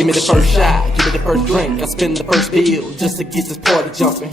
Give me the first shot, give me the first drink. I spend the first bill just to get this party jumping.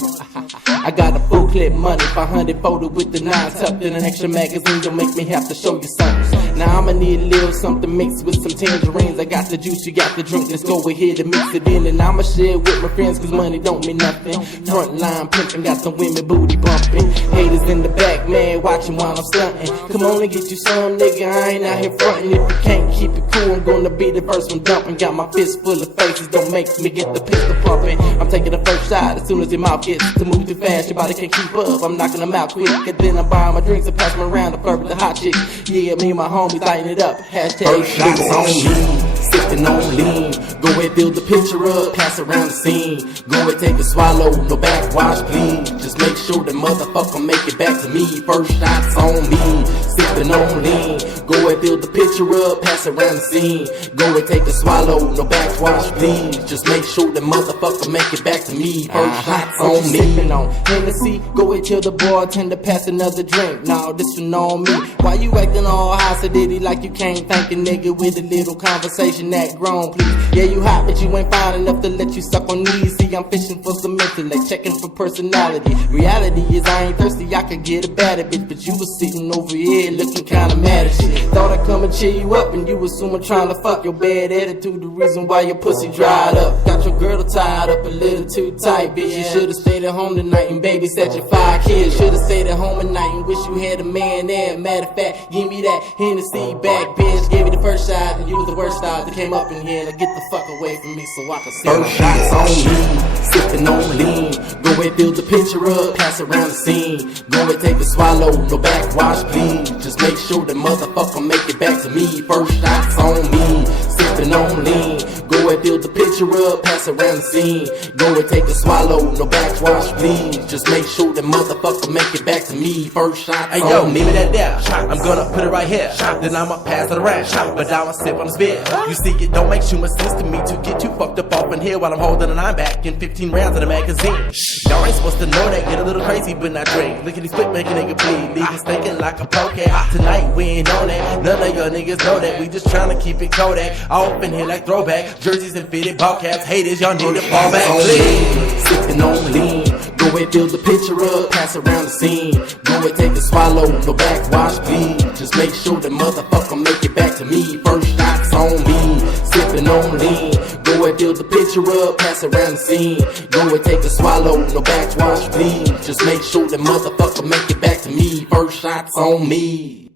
I got a full clip money, 500 folded with the 9 tucked in an extra magazine. Don't make me have to show you something. Now I'ma need a little something mixed with some tangerines. I got the juice, you got the drink. Let's go ahead and mix it in, and I'ma share it with my friends, cause money don't mean nothing. Front line pimping, got some women booty bumping. Haters in the back, man, watching while I'm stunting. Come on and get you some, nigga, I ain't out here frontin'. If you can't keep it cool, I'm gonna be the first one dumping. Got my fist full of faces, don't make me get the pistol pumping. I'm taking the first shot as soon as your mouth gets to move too fast. Your body can't keep up, I'm knocking them out quick. And then I'm buying my drinks and passing them around to flirt with the hot chicks. Yeah, me and my homies lighting it up. Hashtag first shots on me, sipping on lean. Go ahead, fill the picture up, pass around the scene. Go ahead, take a swallow, no backwash, please. Just make sure the motherfucker make it back to me. First shots on me, sipping on lean. Go ahead, fill the picture up, pass around the scene. Go ahead, take a swallow, no backwash, please. Just make sure the motherfucker make it back to me. First shots on me. Sipping on Hennessy, go ahead, tell the bartender pass another drink. Now this one on me. Why you acting all high sedity like you can't thank a nigga with a little conversation that grown, please? Yeah, you hot, but you ain't fine enough to let you suck on knees. See, I'm fishing for some intellect, checking for personality. Reality is I ain't thirsty, I could get a better bitch, but you was sitting over here looking kinda mad as shit. Thought I'd come and cheer you up, and you assuming trying to fuck. Your bad attitude the reason why your pussy dried up. Got your girdle tied up a little too tight, bitch. You should've stayed at home tonight and babysat your 5 kids. Should've stayed at home tonight and wish you had a man there. Matter of fact, give me that Hennessy back, bitch. Gave me the first shot, and you was the worst shot that came up in here. Now get the fuck away from me so I can see. first shots on me, Sipping on lean. Go ahead, fill the picture up, pass around the scene. Go ahead, take a swallow, no backwash, please. Just make sure the motherfucker make it back to me. First shots on me, sipping on lean. Go ahead, fill the picture up, pass around the scene. Go ahead, take a swallow, no backwash, please. Just make sure the motherfucker make it back to me. First shots hey on yo, me. give me that there. I'm gonna put it right here. Then I'ma pass it around. But now I sip on the spit. You see, it don't make too much sense to me to get you fucked up off in here while I'm holding a 9 back in 15 rounds of the magazine. Y'all ain't supposed to know that. Get a little crazy, but not drink. Look at these spit making nigga bleed. Leave us thinking like a polecat. Tonight we ain't on that. None of your niggas know that. We just trying to keep it Kodak. All up in here like throwback. Jerseys and fitted ball caps. Haters, y'all need to fall back. Please. Sipping on lean. Go ahead, fill the picture up, pass around the scene. Go ahead, take a swallow, no backwash, please. Just make sure the motherfucker make it back to me. First shots on me, sipping on lean. Go ahead, fill the picture up, pass around the scene. Go ahead, take a swallow, no backwash, please. Just make sure the motherfucker make it back to me. First shots on me.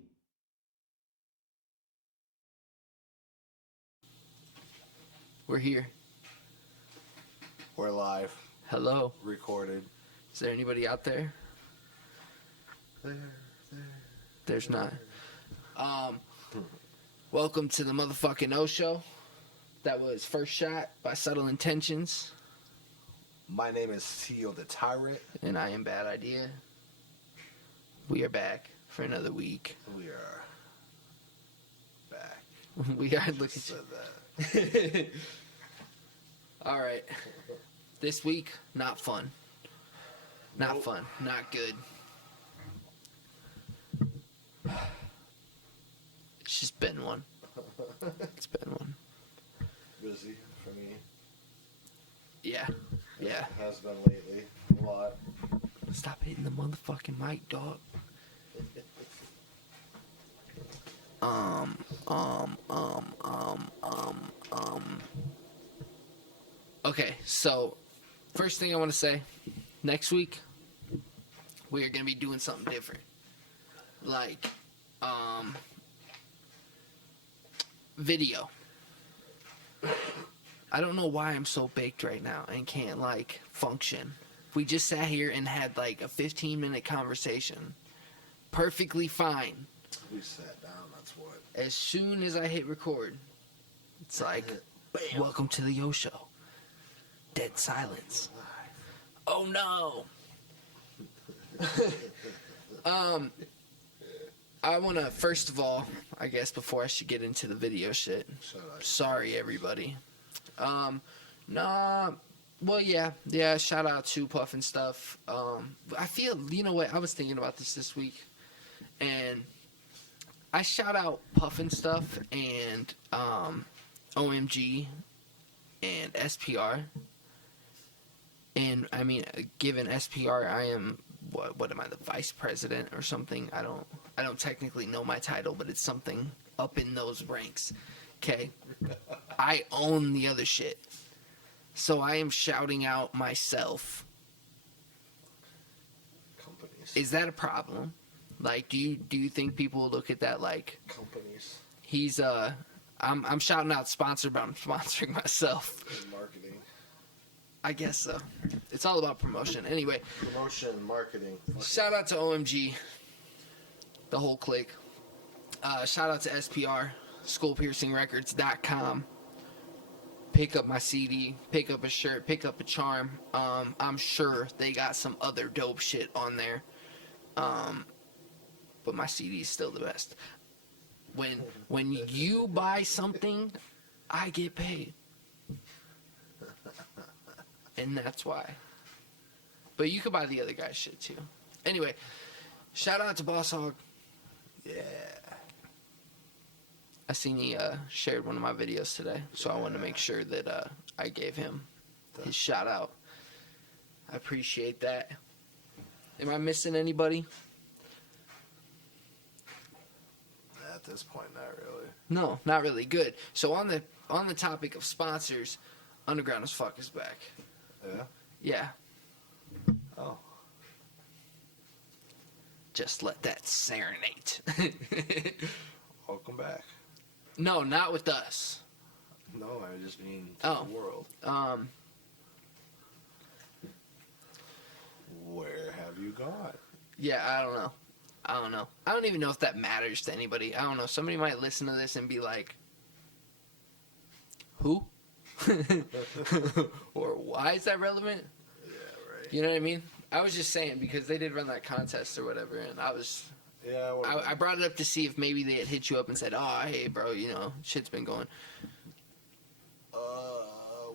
We're here. We're live, Hello. recorded. Is there anybody out there? There's not. Welcome to the motherfucking O Show. That was First Shot by Subtle Intentions. My name is T.O the Tyrant. And I am Bad Idea. We are back for another week. We are back. We are looking Said that. Alright. This week, not fun. Not fun. Not good. It's just been one. It's been one. Busy for me. Yeah. Yeah. It has been lately. A lot. Stop hitting the motherfucking mic, dog. Okay, so first thing I want to say, next week we are going to be doing something different. Like video. I don't know why I'm so baked right now and can't like function. We just sat here and had like a 15-minute conversation. Perfectly fine. We sat down, that's what. As soon as I hit record, it's like, Bam. welcome to the Yo Show. Dead silence. Oh no. I want to, first of all, I guess before I should get into the video shit, sorry everybody. Well, yeah, shout out to Puff and stuff. I feel, you know what, I was thinking about this week, and I shout out Puff and stuff and OMG and SPR. And I mean, given SPR, I am what am I, the vice president or something? I don't technically know my title, but it's something up in those ranks. Okay, I own the other shit, so I am shouting out myself. Companies. Is that a problem? Like, do you think people look at that like Companies. he's I'm shouting out sponsored, but I'm sponsoring myself. And marketing. I guess so. It's all about promotion. Anyway, Promotion, marketing. shout out to OMG, the whole clique. Shout out to SPR, SkullPiercingRecords.com. Pick up my CD, pick up a shirt, pick up a charm. I'm sure they got some other dope shit on there. But my CD is still the best. When you buy something, I get paid. And that's why. But you could buy the other guy's shit too. Anyway, shout out to Boss Hog. Yeah. I seen he shared one of my videos today, so I wanted to make sure that I gave him his shout out. I appreciate that. Am I missing anybody? At this point, not really. No, not really. Good. So on the topic of sponsors, Underground as Fuck is back. Yeah? Yeah. Oh. Just let that serenade. Welcome back. No, not with us. No, I just mean to the world. Where have you gone? Yeah, I don't know. I don't even know if that matters to anybody. I don't know. Somebody might listen to this and be like, who? Or why is that relevant? Yeah, right. You know what I mean? I was just saying because they did run that contest or whatever, and Yeah, I brought it up to see if maybe they had hit you up and said, oh, hey, bro, you know, shit's been going.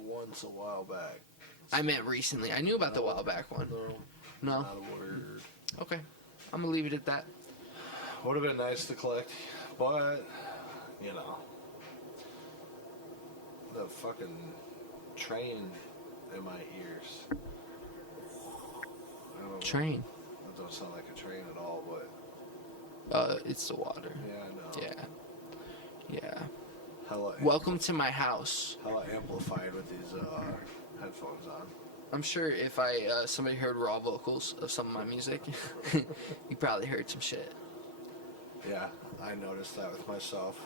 Once a while back. I meant recently. I knew about the while back one. No. No? Not a word. Okay. I'm going to leave it at that. Would have been nice to collect, but, you know. The fucking train in my ears. I don't know. Train. That don't sound like a train at all, but It's the water. yeah, I know. Yeah. Hella Welcome to my house. hella amplified with these headphones on. I'm sure if somebody heard raw vocals of some of my music, you probably heard some shit. Yeah, I noticed that with myself.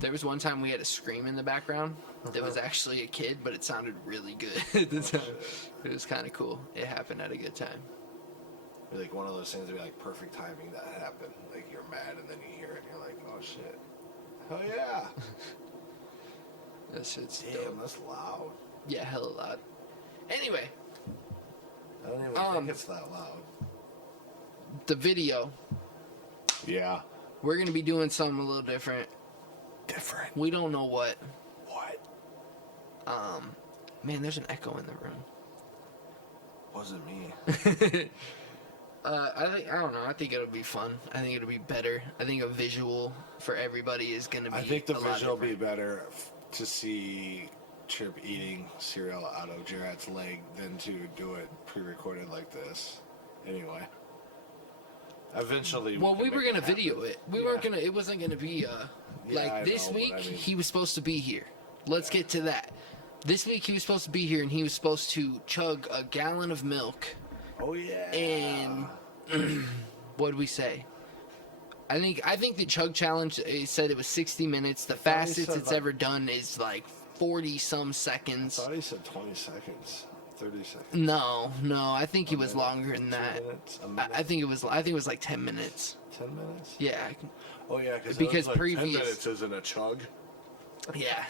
There was one time we had a scream in the background. That was actually a kid, but it sounded really good at the time. It was kind of cool. It happened at a good time. Like one of those things would be like perfect timing that happened. Like you're mad and then you hear it and you're like, oh shit. Hell yeah. That shit's Damn, dope. that's loud. Yeah, hella loud. Anyway, I don't even think it's that loud. the video, Yeah. we're going to be doing something a little different. Different. We don't know what. What? Man, there's an echo in the room. Wasn't me. I don't know. I think it'll be fun. I think it'll be better. I think a visual for everybody is going to be I think the a lot visual will be different. better to see Chirp eating cereal out of Jarrett's leg than to do it pre-recorded like this. Anyway. Eventually, Well, we can were make going to it video happen. it. We weren't going to, it wasn't going to be, Yeah, I like this know, but week, I mean- he was supposed to be here. Let's get to that. This week, he was supposed to be here, and he was supposed to chug a gallon of milk. Oh yeah. And what did we say? I think the chug challenge, it said it was 60 minutes. The he fastest said it's like- ever done is like 40 some I seconds. thought he said 20 seconds, 30 seconds. No, I think he A was minute, longer than 2 that. minutes, a I minute, think it was like 10 minutes. 10 minutes. Yeah, Oh yeah, Because like 10 previous- minutes isn't a chug. yeah.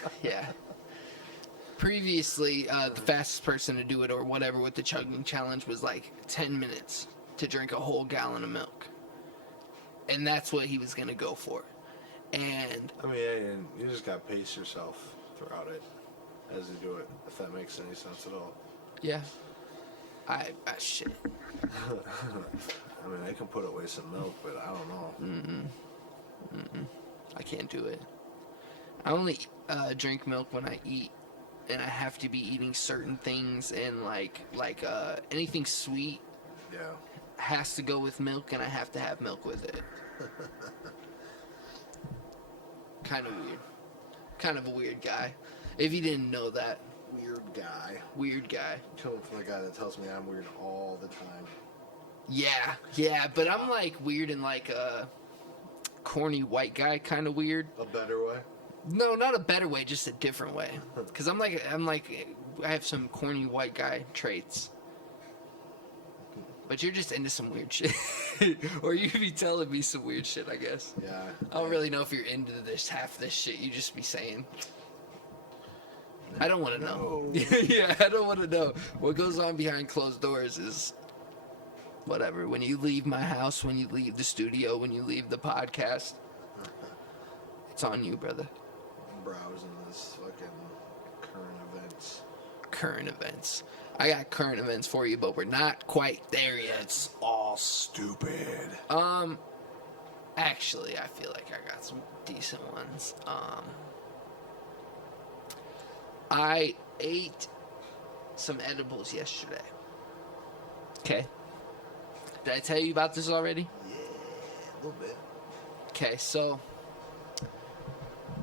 Previously, the fastest person to do it or whatever with the chugging challenge was like 10 minutes to drink a whole gallon of milk. And that's what he was going to go for. And I mean, yeah, and you just gotta pace yourself throughout it as you do it, if that makes any sense at all. yeah, I shit. I mean, I can put away some milk, but I don't know. I can't do it. I only drink milk when I eat. and I have to be eating certain things, and like anything sweet Yeah. has to go with milk, and I have to have milk with it. Kind of weird. Kind of a weird guy. If you didn't know that. Weird guy. Weird guy. Coming from the guy that tells me I'm weird all the time. Yeah, but I'm like weird in like a corny white guy kind of weird. A better way? No, not a better way, just a different way. Because I'm like I have some corny white guy traits. But you're just into some weird shit. Or you be telling me some weird shit, I guess. Yeah. I don't really know if you're into this half this shit. You just be saying. I don't want to know. Yeah, I don't want to know. What goes on behind closed doors is whatever. When you leave my house, when you leave the studio, when you leave the podcast, it's on you, brother. I'm browsing this fucking current events. Current events. I got current events for you, but we're not quite there yet. It's all stupid. Actually, I feel like I got some decent ones. I ate some edibles yesterday. Okay. Did I tell you about this already? Yeah, a little bit. Okay, so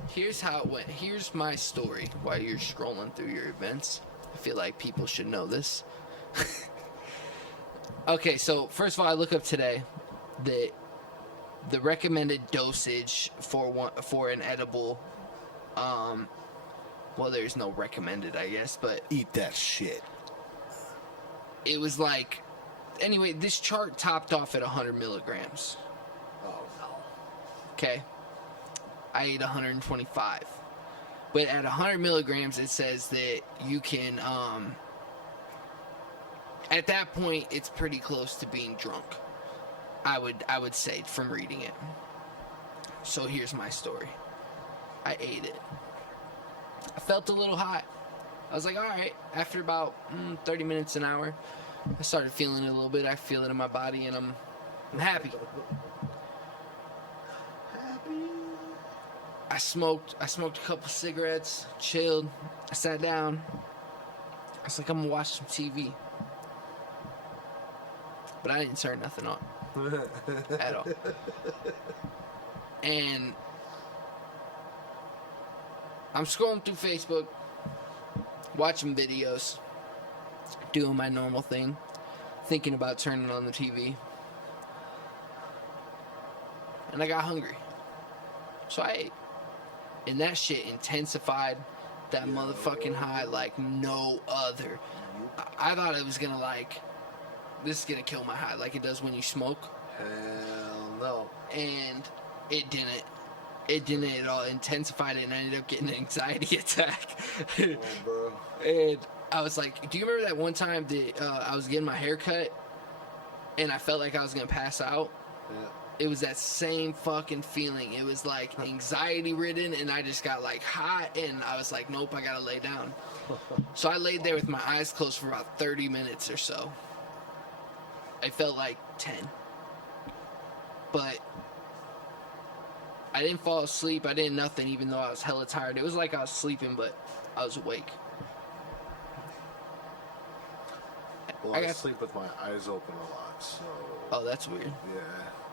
here's how it went. Here's my story while you're scrolling through your events. I feel like people should know this. Okay, so first of all, I look up today that the recommended dosage for an edible, well, there's no recommended, I guess, but Eat that shit. it was like, anyway, this chart topped off at 100 milligrams. Oh, no. Okay, I ate 125. But at 100 milligrams, it says that you can, at that point, it's pretty close to being drunk. I would say from reading it. So here's my story. I ate it. I felt a little hot. I was like, all right. After about 30 minutes, an hour, I started feeling it a little bit. I feel it in my body, and I'm happy. I smoked a couple cigarettes, chilled. I sat down. I was like, I'm gonna watch some TV. But I didn't turn nothing on. At all. And I'm scrolling through Facebook, watching videos, doing my normal thing, thinking about turning on the TV. And I got hungry. So I ate. And that shit intensified that motherfucking high like no other. I thought it was gonna like, this is gonna kill my high like it does when you smoke. Hell no. And it didn't. It didn't at all. It intensified it, and I ended up getting an anxiety attack. Oh, bro. And I was like, do you remember that one time that I was getting my hair cut and I felt like I was gonna pass out? Yeah. It was that same fucking feeling. It was like anxiety ridden, and I just got like hot, and I was like, nope, I gotta lay down. So I laid there with my eyes closed for about 30 minutes or so. I felt like 10. But I didn't fall asleep. I didn't nothing, even though I was hella tired. It was like I was sleeping, but I was awake. Well, I sleep with my eyes open a lot, so... Oh, that's weird. Yeah.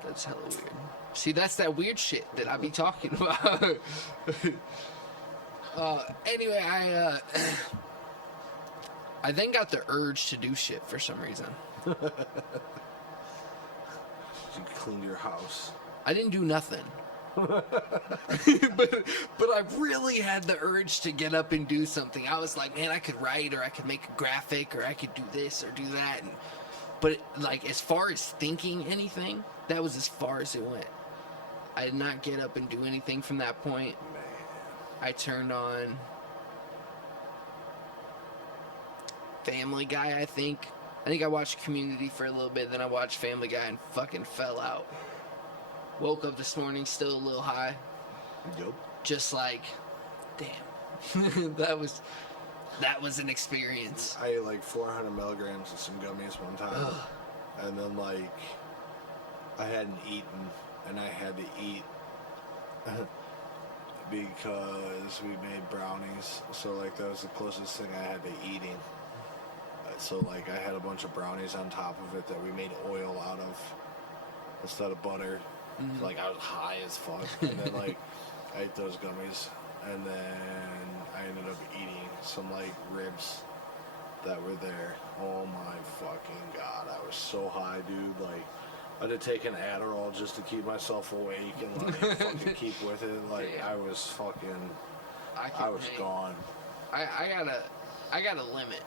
That's hella weird. See, that's that weird shit that I be talking about. Anyway, I then got the urge to do shit for some reason. You cleaned your house. I didn't do nothing. but I really had the urge to get up and do something. I was like, man, I could write, or I could make a graphic, or I could do this or do that. But like, as far as thinking anything, that was as far as it went. I did not get up and do anything from that point. Man. I turned on Family Guy, I think. I think I watched Community for a little bit, then I watched Family Guy and fucking fell out. Woke up this morning still a little high. Yup. Just like, damn. that was an experience. I ate like 400 milligrams of some gummies one time. Ugh. And then like, I hadn't eaten, and I had to eat because we made brownies. So, like, that was the closest thing I had to eating. So, like, I had a bunch of brownies on top of it that we made oil out of instead of butter. Mm-hmm. So, like, I was high as fuck. And then, like, I ate those gummies. And then I ended up eating some, like, ribs that were there. Oh, my fucking God. I was so high, dude. Like, I had to take an Adderall just to keep myself awake and, like, fucking keep with it. Like, Damn. I was fucking... I was gone. I got a limit.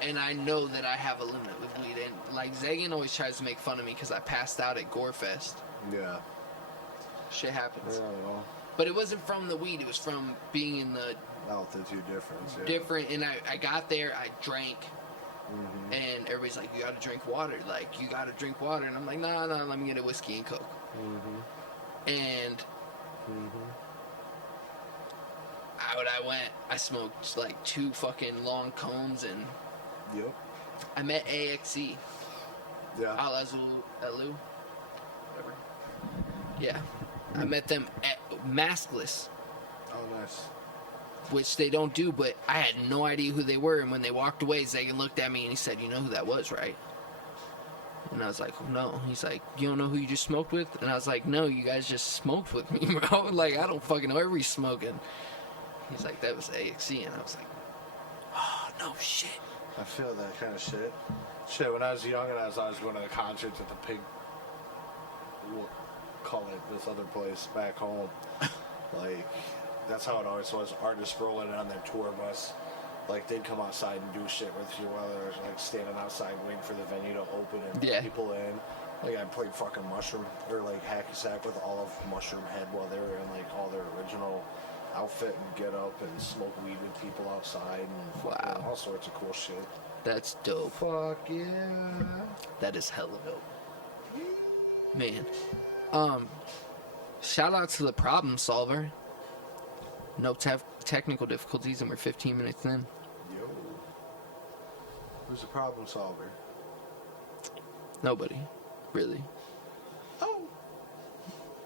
And I know that I have a limit with weed. And, like, Zagan always tries to make fun of me because I passed out at Gorefest. Yeah. Shit happens. Yeah, But it wasn't from the weed. It was from being in the altitude difference. Yeah. different. And I got there, I drank. Mm-hmm. And everybody's like, you gotta drink water. Like, you gotta drink water. And I'm like, nah, let me get a whiskey and Coke. Mm-hmm. And out I went. I smoked, like, 2 fucking long cones and... Yep. I met AXE. Yeah. Elu? Whatever. Yeah. I met them at maskless. Oh, nice. Which they don't do, but I had no idea who they were. And when they walked away, Zagan looked at me and he said, you know who that was, right? And I was like, no. He's like, you don't know who you just smoked with? And I was like, no, you guys just smoked with me, bro. Like, I don't fucking know everybody's smoking. He's like, that was AXE. And I was like, oh, no shit. I feel that kind of shit. Shit, when I was young and I was always going to the concerts at the Pig... We'll call it this other place back home. Like... That's how it always was. Artists rolling on their tour bus. Like, they'd come outside and do shit with you while they were, like, standing outside waiting for the venue to open and let people in. Like, I played fucking Mushroom, or, like, Hacky Sack with all of Mushroom Head while they were in, like, all their original outfit and get up and smoke weed with people outside and wow. All sorts of cool shit. That's dope. Fuck yeah. That is hella dope. Man. Shout out to the problem solver. No technical difficulties, and we're 15 minutes in. Yo. Who's the problem solver? Nobody. Really. Oh.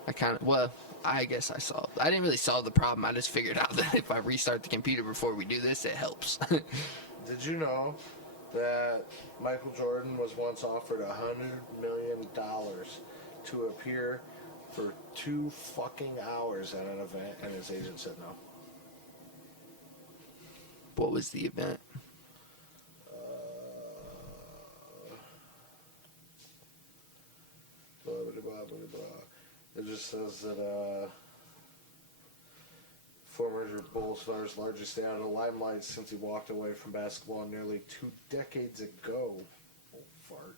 I guess I solved. I didn't really solve the problem. I just figured out that if I restart the computer before we do this, it helps. Did you know that Michael Jordan was once offered $100 million to appear for 2 fucking hours at an event, and his agent said no? What was the event? Blah, blah, blah, blah, blah. It just says that former Bulls stars largely stayed out of the limelight since he walked away from basketball nearly 2 decades ago. Oh, fart.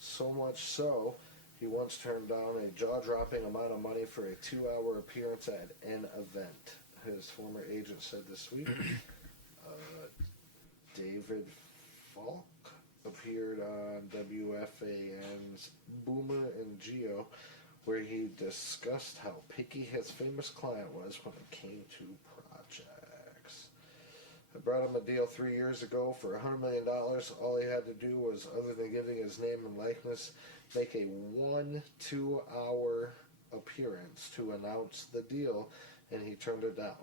So much so, he once turned down a jaw-dropping amount of money for a 2-hour appearance at an event. His former agent said this week. David Falk appeared on WFAN's Boomer and Geo, where he discussed how picky his famous client was when it came to projects. I brought him a deal 3 years ago for $100 million. All he had to do was, other than giving his name and likeness, make a 1-2-hour appearance to announce the deal, and he turned it down.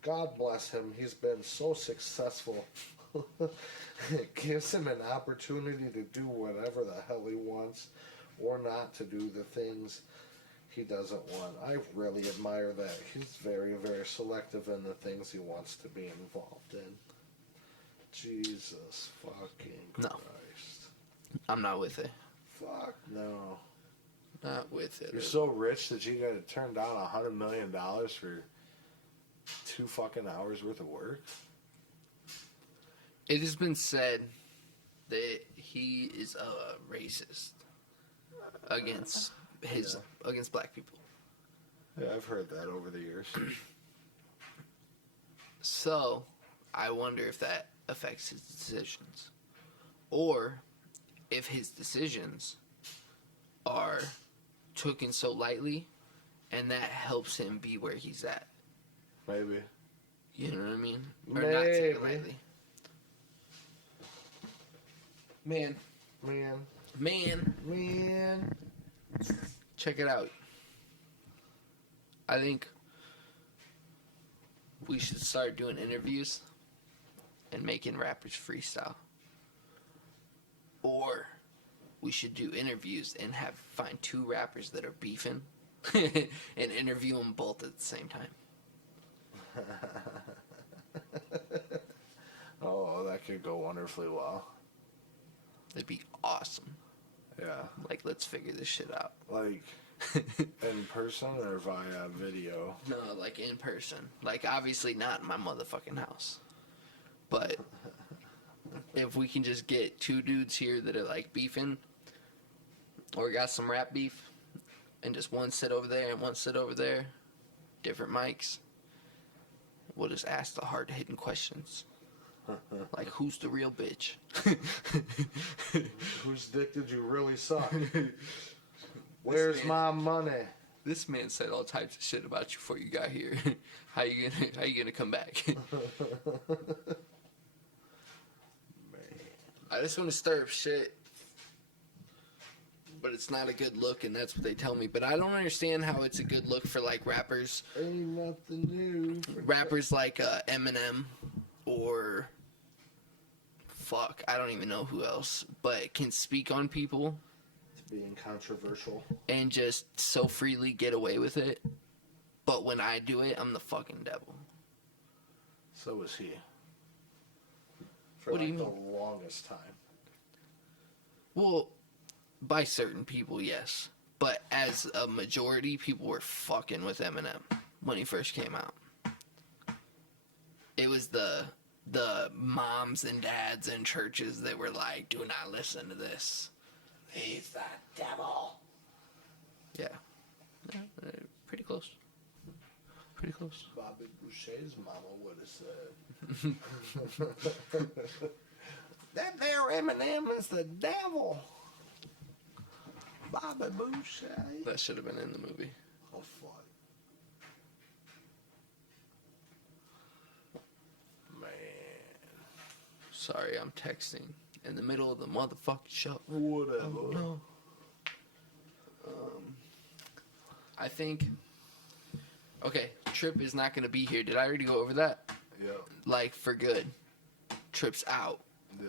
God bless him. He's been so successful. It gives him an opportunity to do whatever the hell he wants, or not to do the things he doesn't want. I really admire that. He's very, very selective in the things he wants to be involved in. Jesus fucking Christ. No. I'm not with it. Fuck no. Not with it. You're so rich that you gotta turn down $100 million for 2 fucking hours worth of work? It has been said that he is a racist against against black people. Yeah, I've heard that over the years. So, I wonder if that affects his decisions. Or if his decisions are taken so lightly and that helps him be where he's at. Maybe. You know what I mean? Or Maybe. not taken lightly. Man. Check it out. I think we should start doing interviews and making rappers freestyle. Or we should do interviews and find 2 rappers that are beefing and interview them both at the same time. Oh, that could go wonderfully well. It'd be awesome. Yeah. Like, let's figure this shit out. Like, in person or via video? No, like in person. Like, obviously not in my motherfucking house. But if we can just get 2 dudes here that are like beefing or got some rap beef and just one sit over there and one sit over there, different mics, we'll just ask the hard-hitting questions. Like, who's the real bitch? Whose dick did you really suck? Where's my money? This man said all types of shit about you before you got here. How you gonna come back? I just want to stir up shit, but it's not a good look, and that's what they tell me. But I don't understand how it's a good look for like rappers. Ain't nothing new. Rappers like Eminem or fuck, I don't even know who else, but can speak on people Being controversial. and just so freely get away with it. But when I do it, I'm the fucking devil. So is he. For What do like you the mean? longest time. Well, by certain people, yes. But as a majority, people were fucking with Eminem when he first came out. It was the moms and dads in churches that were like, do not listen to this. He's the devil. Yeah. Pretty close. Pretty close. Bobby Boucher's mama would have said. That there Eminem is the devil. Bobby Boucher. That should have been in the movie. Oh, fuck. Man. Sorry, I'm texting in the middle of the motherfucking show. Whatever. Oh, no. I think... Okay, Trip is not going to be here. Did I already go over that? Yeah. Like, for good. Trip's out. Yeah.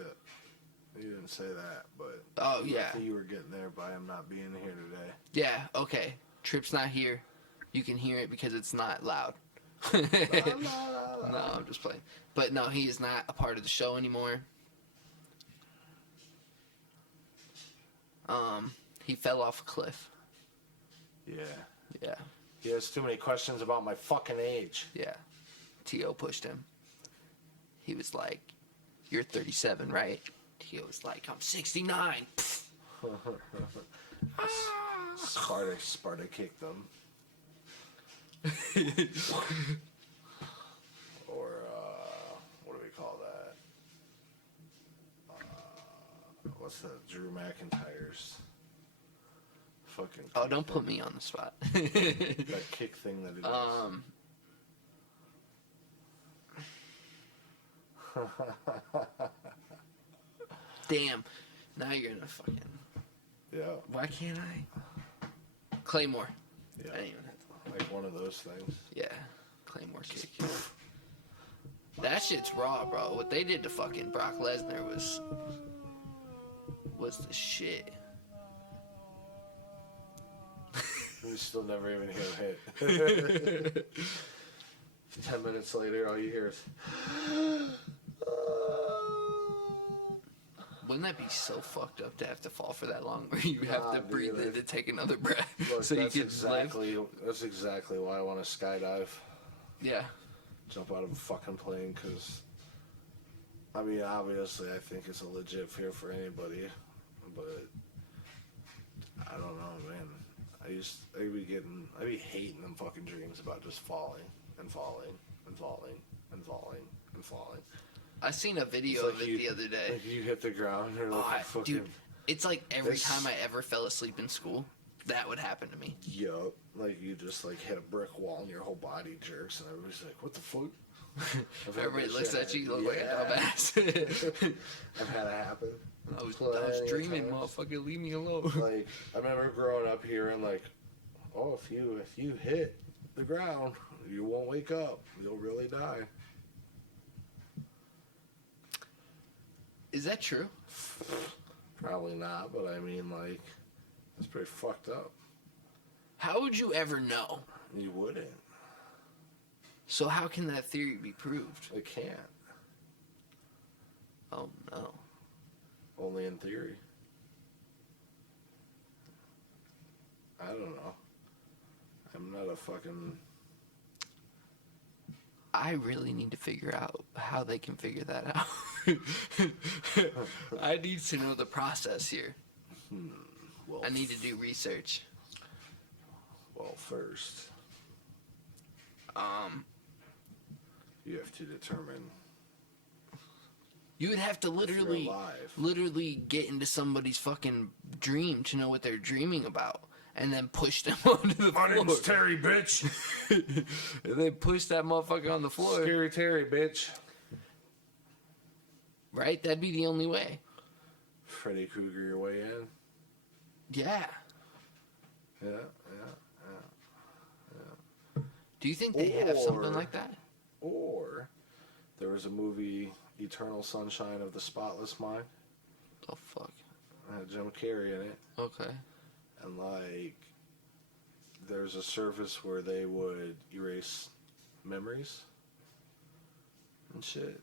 You didn't say that, but... Oh, yeah. I think you were getting there by him not being here today. Yeah, okay. Trip's not here. You can hear it because it's not loud. No, I'm just playing. But no, he is not a part of the show anymore. He fell off a cliff. Yeah. Yeah, He has too many questions about my fucking age. yeah. T.O. pushed him. He was like, you're 37, right? T.O. was like, I'm 69. Sparta kicked them. Or, what do we call that? What's that? Drew McIntyre's fucking... Oh, don't put me on the spot. That kick thing that he does. Damn. Now you're gonna fucking... Yeah. Why can't I? Claymore. Yeah. I didn't even have to... Like one of those things. Yeah. Claymore kick. That shit's raw, bro. What they did to fucking Brock Lesnar was the shit. We still never even hear him hit. 10 minutes later, all you hear is... Wouldn't that be so fucked up to have to fall for that long, where you have to Nah, breathe dude, in to take another breath Look, so you that's can exactly why I want to skydive. Yeah. Jump out of a fucking plane, because... I mean, obviously, I think it's a legit fear for anybody, but... I don't know, man. I'd be hating them fucking dreams about just falling and falling and falling and falling and falling. I seen a video It's of like it the other day. Like you hit the ground, you're like fucking... Dude, it's like every This- time I ever fell asleep in school, that would happen to me. Yup. Like you just like hit a brick wall and your whole body jerks and everybody's like, what the fuck? Everybody looks at you, you look like a dumbass. I've had it happen. I was Plenty of dreaming, times. motherfucker, leave me alone. Like, I remember growing up here and like, oh, if you hit the ground, you won't wake up. You'll really die. Is that true? Probably not, but I mean, like, it's pretty fucked up. How would you ever know? You wouldn't. So how can that theory be proved? It can't. Oh, no. Only in theory. I don't know. I'm not a fucking... I really need to figure out how they can figure that out. I need to know the process here. Well, I need to do research. Well, first, you have to determine You would have to if you're alive. literally get into somebody's fucking dream to know what they're dreaming about, and then push them onto the floor. My name's Terry, bitch. And then push that motherfucker on the floor. Scary Terry, bitch. Right? That'd be the only way. Freddy Krueger your way in. Yeah. Yeah. Do you think they have something like that? Or there was a movie, Eternal Sunshine of the Spotless Mind. Oh, fuck. It had Jim Carrey in it. Okay. And, like, there's a service where they would erase memories and shit.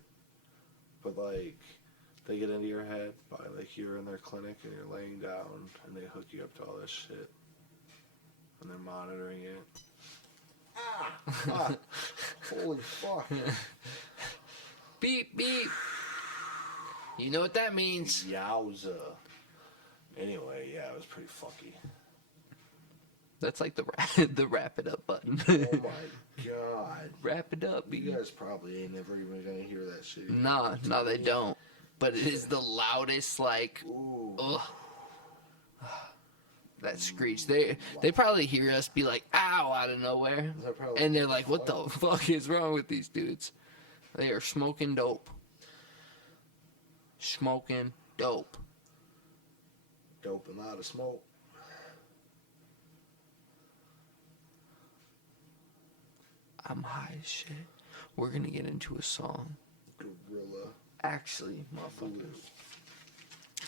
But, like, they get into your head by, like, you're in their clinic and you're laying down and they hook you up to all this shit. And they're monitoring it. Holy fuck. Beep, beep. You know what that means. Yowza. Anyway, yeah, it was pretty fucky. That's like the wrap it up button. Oh my god. Wrap it up, You B. guys probably ain't never even gonna hear that shit. Nah, they don't. But it is the loudest, like, Ooh. ugh. That screech. They probably hear us be like, ow, out of nowhere. And they're like, what the fuck is wrong with these dudes? They are smoking dope. Smoking dope. Dope and lot of smoke. I'm high as shit. We're gonna get into a song. Gorilla. Actually, motherfuckers,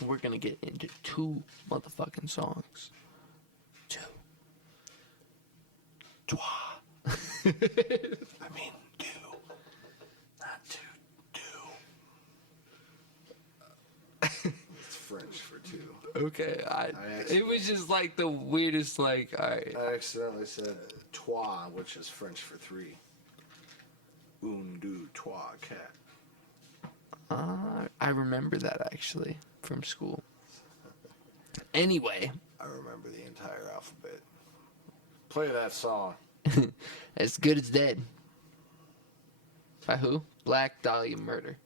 we're gonna get into 2 motherfucking songs. 2. Trois. I mean, do. Not to do. It's French for two. Okay, it was just like the weirdest, like, alright. I accidentally said trois, which is French for 3. Un, deux, trois, quatre. I remember that actually from school. Anyway. I remember the entire alphabet. Play that song. As Good as Dead. By who? Black Dahlia Murder.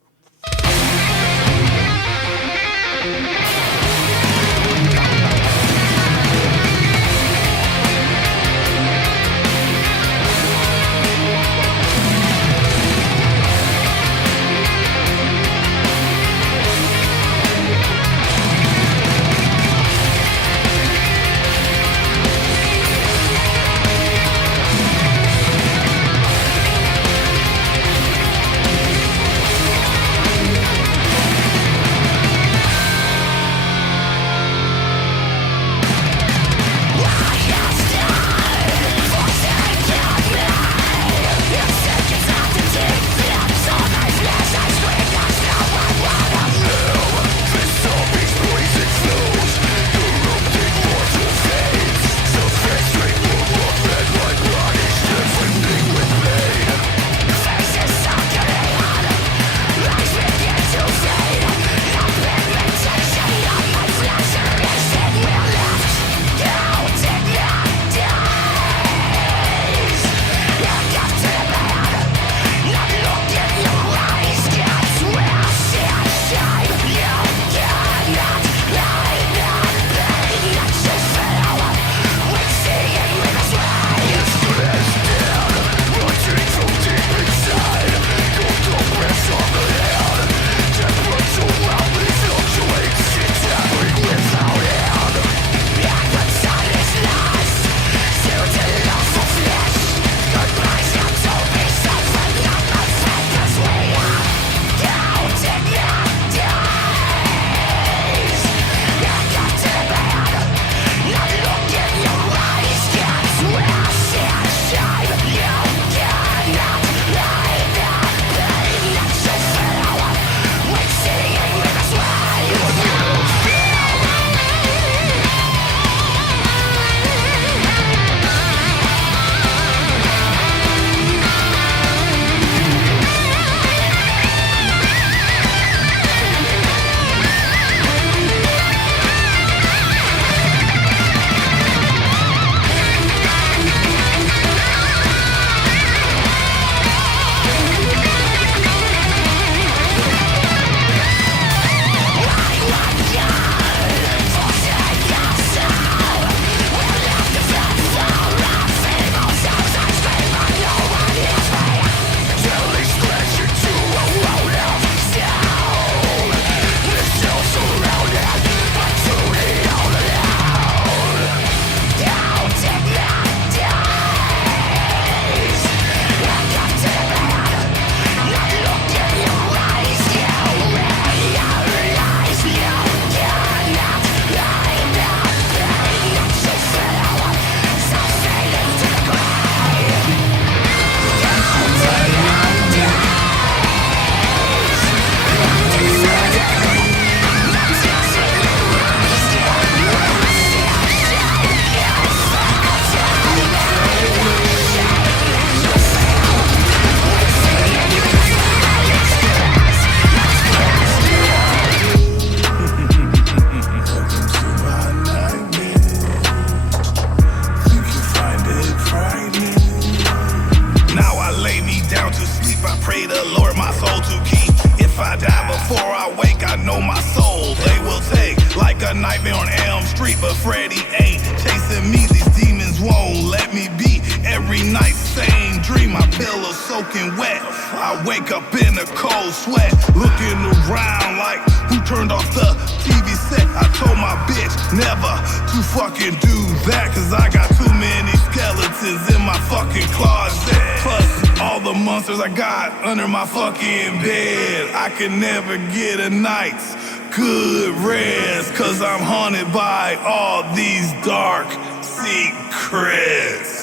night, same dream, my pillow soaking wet. I wake up in a cold sweat, looking around like who turned off the TV set. I told my bitch never to fucking do that, cause I got too many skeletons in my fucking closet. Plus all the monsters I got under my fucking bed. I can never get a night's good rest, cause I'm haunted by all these dark secrets.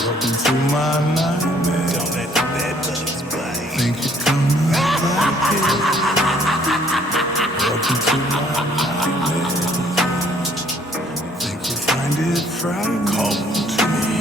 Welcome to my nightmare. Don't let the bad bugs bite. Think you're coming back here. Welcome to my nightmare. Think you find it frightening. Come to me.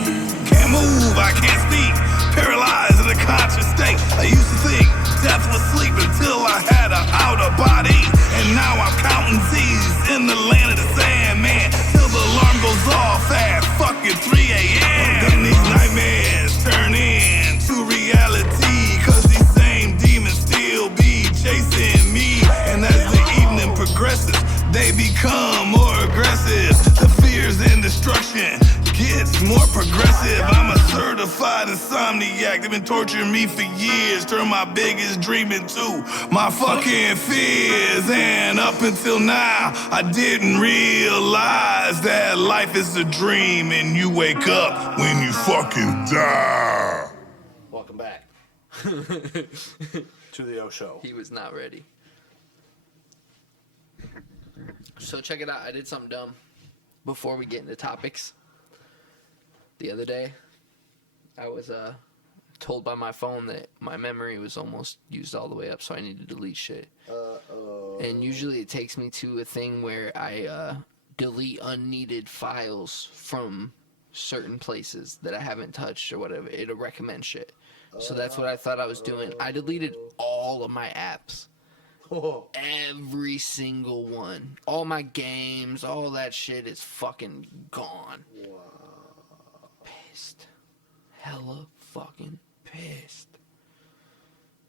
Can't move, I can't speak. Paralyzed in a conscious state. I used to think death was sleep until I had an outer body. And now I'm counting Z's in the land of the Sandman till the alarm goes off at fucking 3 a.m. Then these nightmares turn into reality, cause these same demons still be chasing me. And as the evening progresses, they become more aggressive. The fears and destruction gets more progressive. I'm a certified insomniac. They've been torturing me for years. Turn my biggest dream into my fucking fears. And up until now, I didn't realize that life is a dream and you wake up when you fucking die. Welcome back to the O Show. He was not ready. So check it out. I did something dumb before we get into topics. The other day, I was told by my phone that my memory was almost used all the way up, so I need to delete shit. And usually it takes me to a thing where I delete unneeded files from certain places that I haven't touched or whatever. It'll recommend shit. So that's what I thought I was doing. I deleted all of my apps. Every single one. All my games, all that shit is fucking gone. Pissed. Hella fucking pissed.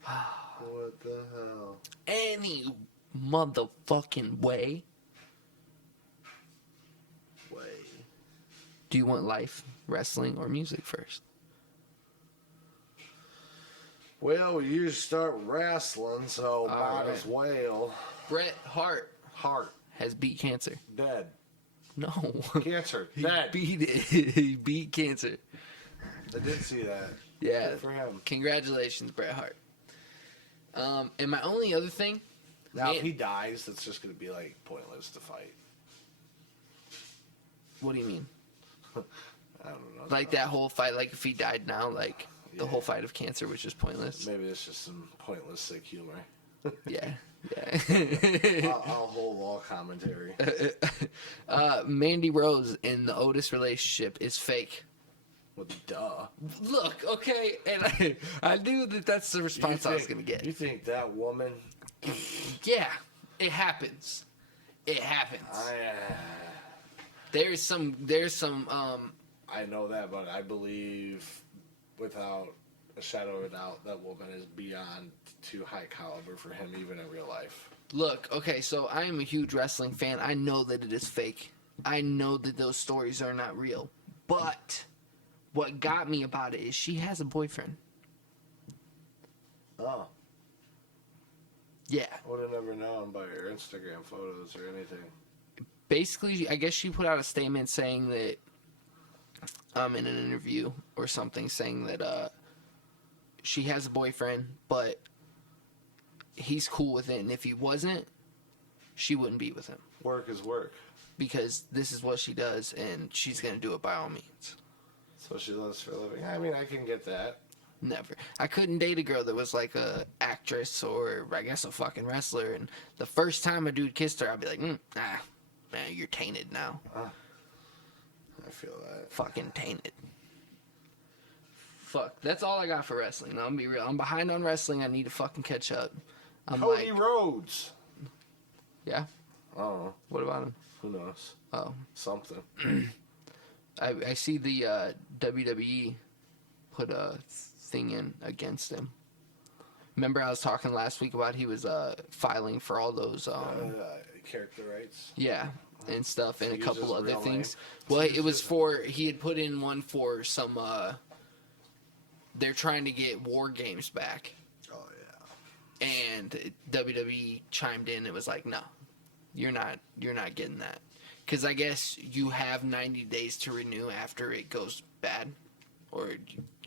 What the hell? Any motherfucking way. Do you want life, wrestling, or music first? Well, we usually start wrestling, so might right. as well. Bret Hart Hart. has beat cancer. Dead. No. Cancer. He Dead. beat it. He beat cancer. I did see that. Yeah. Good for him. Congratulations, Bret Hart. And my only other thing. Now, if he dies, it's just going to be, like, pointless to fight. What do you mean? I don't know. Like that whole fight, like if he died now, like the whole fight of cancer was just pointless. Maybe it's just some pointless sick humor. Yeah. I'll hold all commentary. Mandy Rose in the Otis relationship is fake. Well, duh. Look, okay, and I knew that that's the response I was going to get. You think that woman... Yeah, it happens. It happens. There's some I know that, but I believe without a shadow of a doubt that woman is beyond too high caliber for him even in real life. Look, okay, so I am a huge wrestling fan. I know that it is fake. I know that those stories are not real. But what got me about it is she has a boyfriend. Oh. Yeah. I would have never known by her Instagram photos or anything. Basically, I guess she put out a statement saying that, in an interview or something, saying that she has a boyfriend, but he's cool with it, and if he wasn't, she wouldn't be with him. Work is work. Because this is what she does, and she's going to do it by all means. So she lives for a living. I mean, I can get that. Never. I couldn't date a girl that was like a actress or, I guess, a fucking wrestler, and the first time a dude kissed her, I'd be like, man, you're tainted now. I feel that. Fucking tainted. Fuck. That's all I got for wrestling. No, I'm be real. I'm behind on wrestling. I need to fucking catch up. Cody Rhodes. Yeah? I don't know. What about him? Who knows? Oh. Something. I see the WWE put a thing in against him. Remember I was talking last week about he was filing for all those... character rights? Yeah. and stuff, and a He couple uses other real things. name. Well, it was for, he had put in one for some, they're trying to get War Games back. Oh, yeah. And WWE chimed in. It was like, no, you're not getting that. Because I guess you have 90 days to renew after it goes bad or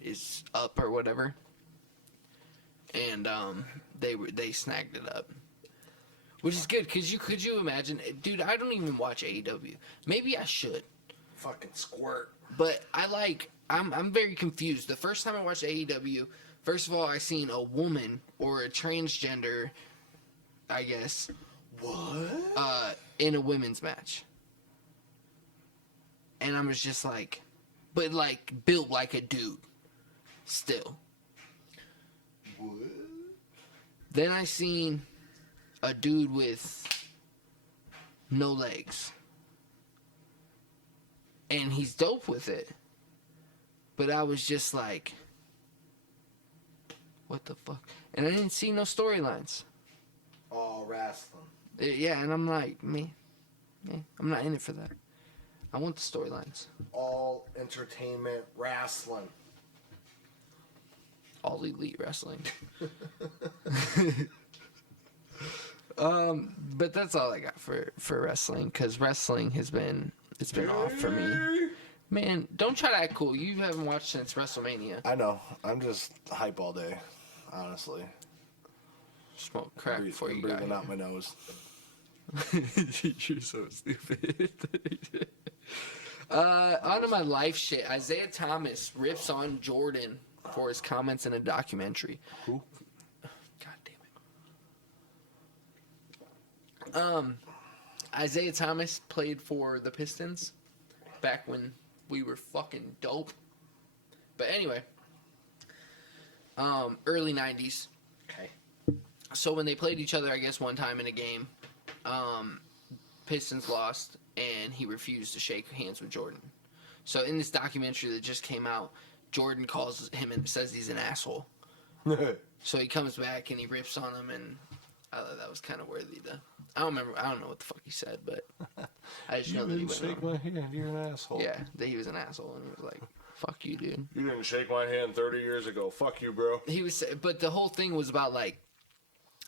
is up or whatever. And they snagged it up. Which is good, because could you imagine, dude, I don't even watch AEW. Maybe I should. Fucking squirt. But I'm very confused. The first time I watched AEW, first of all, I seen a woman or a transgender, I guess. What? In a women's match. And I was just like, but like built like a dude. Still. What? Then I seen a dude with no legs. And he's dope with it. But I was just like, what the fuck? And I didn't see no storylines. All wrestling. Yeah, and I'm like, me, I'm not in it for that. I want the storylines. All entertainment wrestling. All elite wrestling. But that's all I got for wrestling, because wrestling has been off for me. Man, don't try to act cool. You haven't watched since WrestleMania. I know. I'm just hype all day, honestly. Smoke crack before you breathing got out my nose. You're so stupid. Onto my life shit. Isaiah Thomas rips on Jordan for his comments in a documentary. Who? God damn it. Isaiah Thomas played for the Pistons back when we were fucking dope. But anyway, early 90s. Okay. So when they played each other, I guess one time in a game, Pistons lost, and he refused to shake hands with Jordan. So in this documentary that just came out, Jordan calls him and says he's an asshole. So he comes back and he rips on him, and I thought that was kind of worthy to. I don't know what the fuck he said, but I just know that he went shake on. my hand. You're an asshole. Yeah, that he was an asshole, and he was like, "Fuck you, dude." You didn't shake my hand 30 years ago. Fuck you, bro. He was, but the whole thing was about like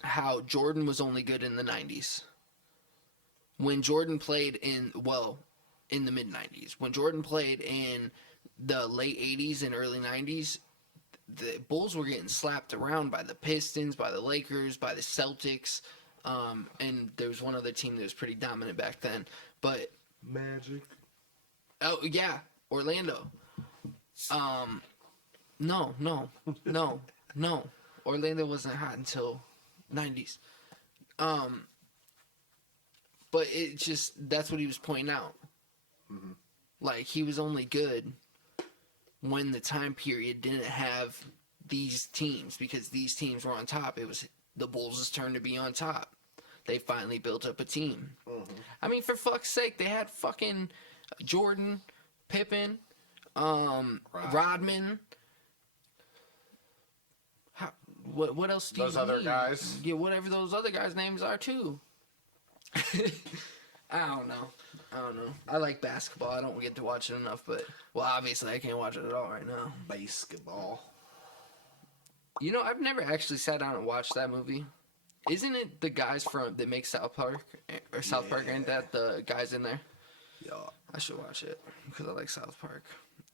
how Jordan was only good in the 90s. When Jordan played in the mid 90s, when Jordan played in the late 80s and early 90s, the Bulls were getting slapped around by the Pistons, by the Lakers, by the Celtics, and there was one other team that was pretty dominant back then. But Magic. oh yeah, Orlando. No. Orlando wasn't hot until 90s. But it just, that's what he was pointing out. Mm-hmm. Like, he was only good when the time period didn't have these teams, because these teams were on top. It was the Bulls' turn to be on top. They finally built up a team. Mm-hmm. I mean, for fuck's sake, they had fucking Jordan, Pippen, Rodman. What else do Those you other need? guys? Yeah, whatever those other guys' names are, too. I don't know. I like basketball. I don't get to watch it enough, but, well, obviously I can't watch it at all right now. Basketball. You know, I've never actually sat down and watched that movie. Isn't it the guys that make South Park? Or South Park, ain't that the guys in there? Yeah. I should watch it, because I like South Park.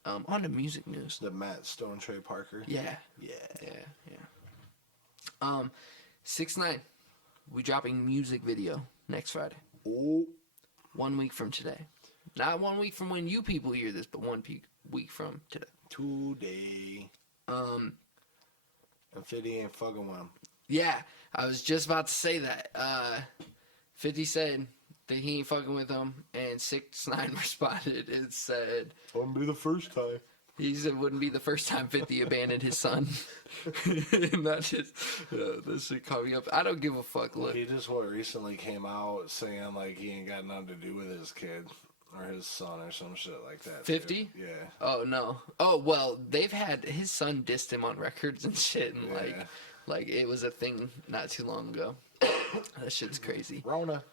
On to music news. The Matt Stone, Trey Parker. Yeah. Yeah. 6ix9ine. We dropping music video next Friday. Oh. 1 week from today. Not 1 week from when you people hear this, but 1 week from today. Today. And 50 ain't fucking with him. Yeah, I was just about to say that. 50 said that he ain't fucking with him, and 6ix9ine responded and said, Wouldn't be the first time. he said it wouldn't be the first time 50 abandoned his son. And that just, this shit caught me up. I don't give a fuck. Look, He just recently came out saying like he ain't got nothing to do with his kid or his son or some shit like that. 50? Dude. Yeah. Oh no. Oh well, they've had his son dissed him on records and shit, and Yeah. like it was a thing not too long ago. That shit's crazy. Rona.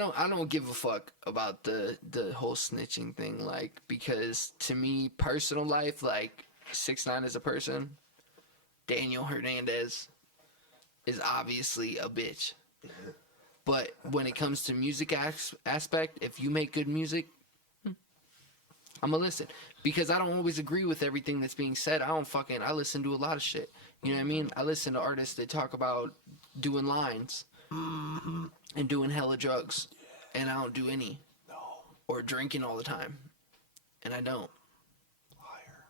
I don't give a fuck about the whole snitching thing, like, because to me, personal life, like, 6ix9ine as a person, Daniel Hernandez is obviously a bitch. But when it comes to music aspect, if you make good music, I'm gonna listen. Because I don't always agree with everything that's being said. I listen to a lot of shit. You know what I mean? I listen to artists that talk about doing lines and doing hella drugs. And I don't do any. No. Or drinking all the time. And I don't. Liar.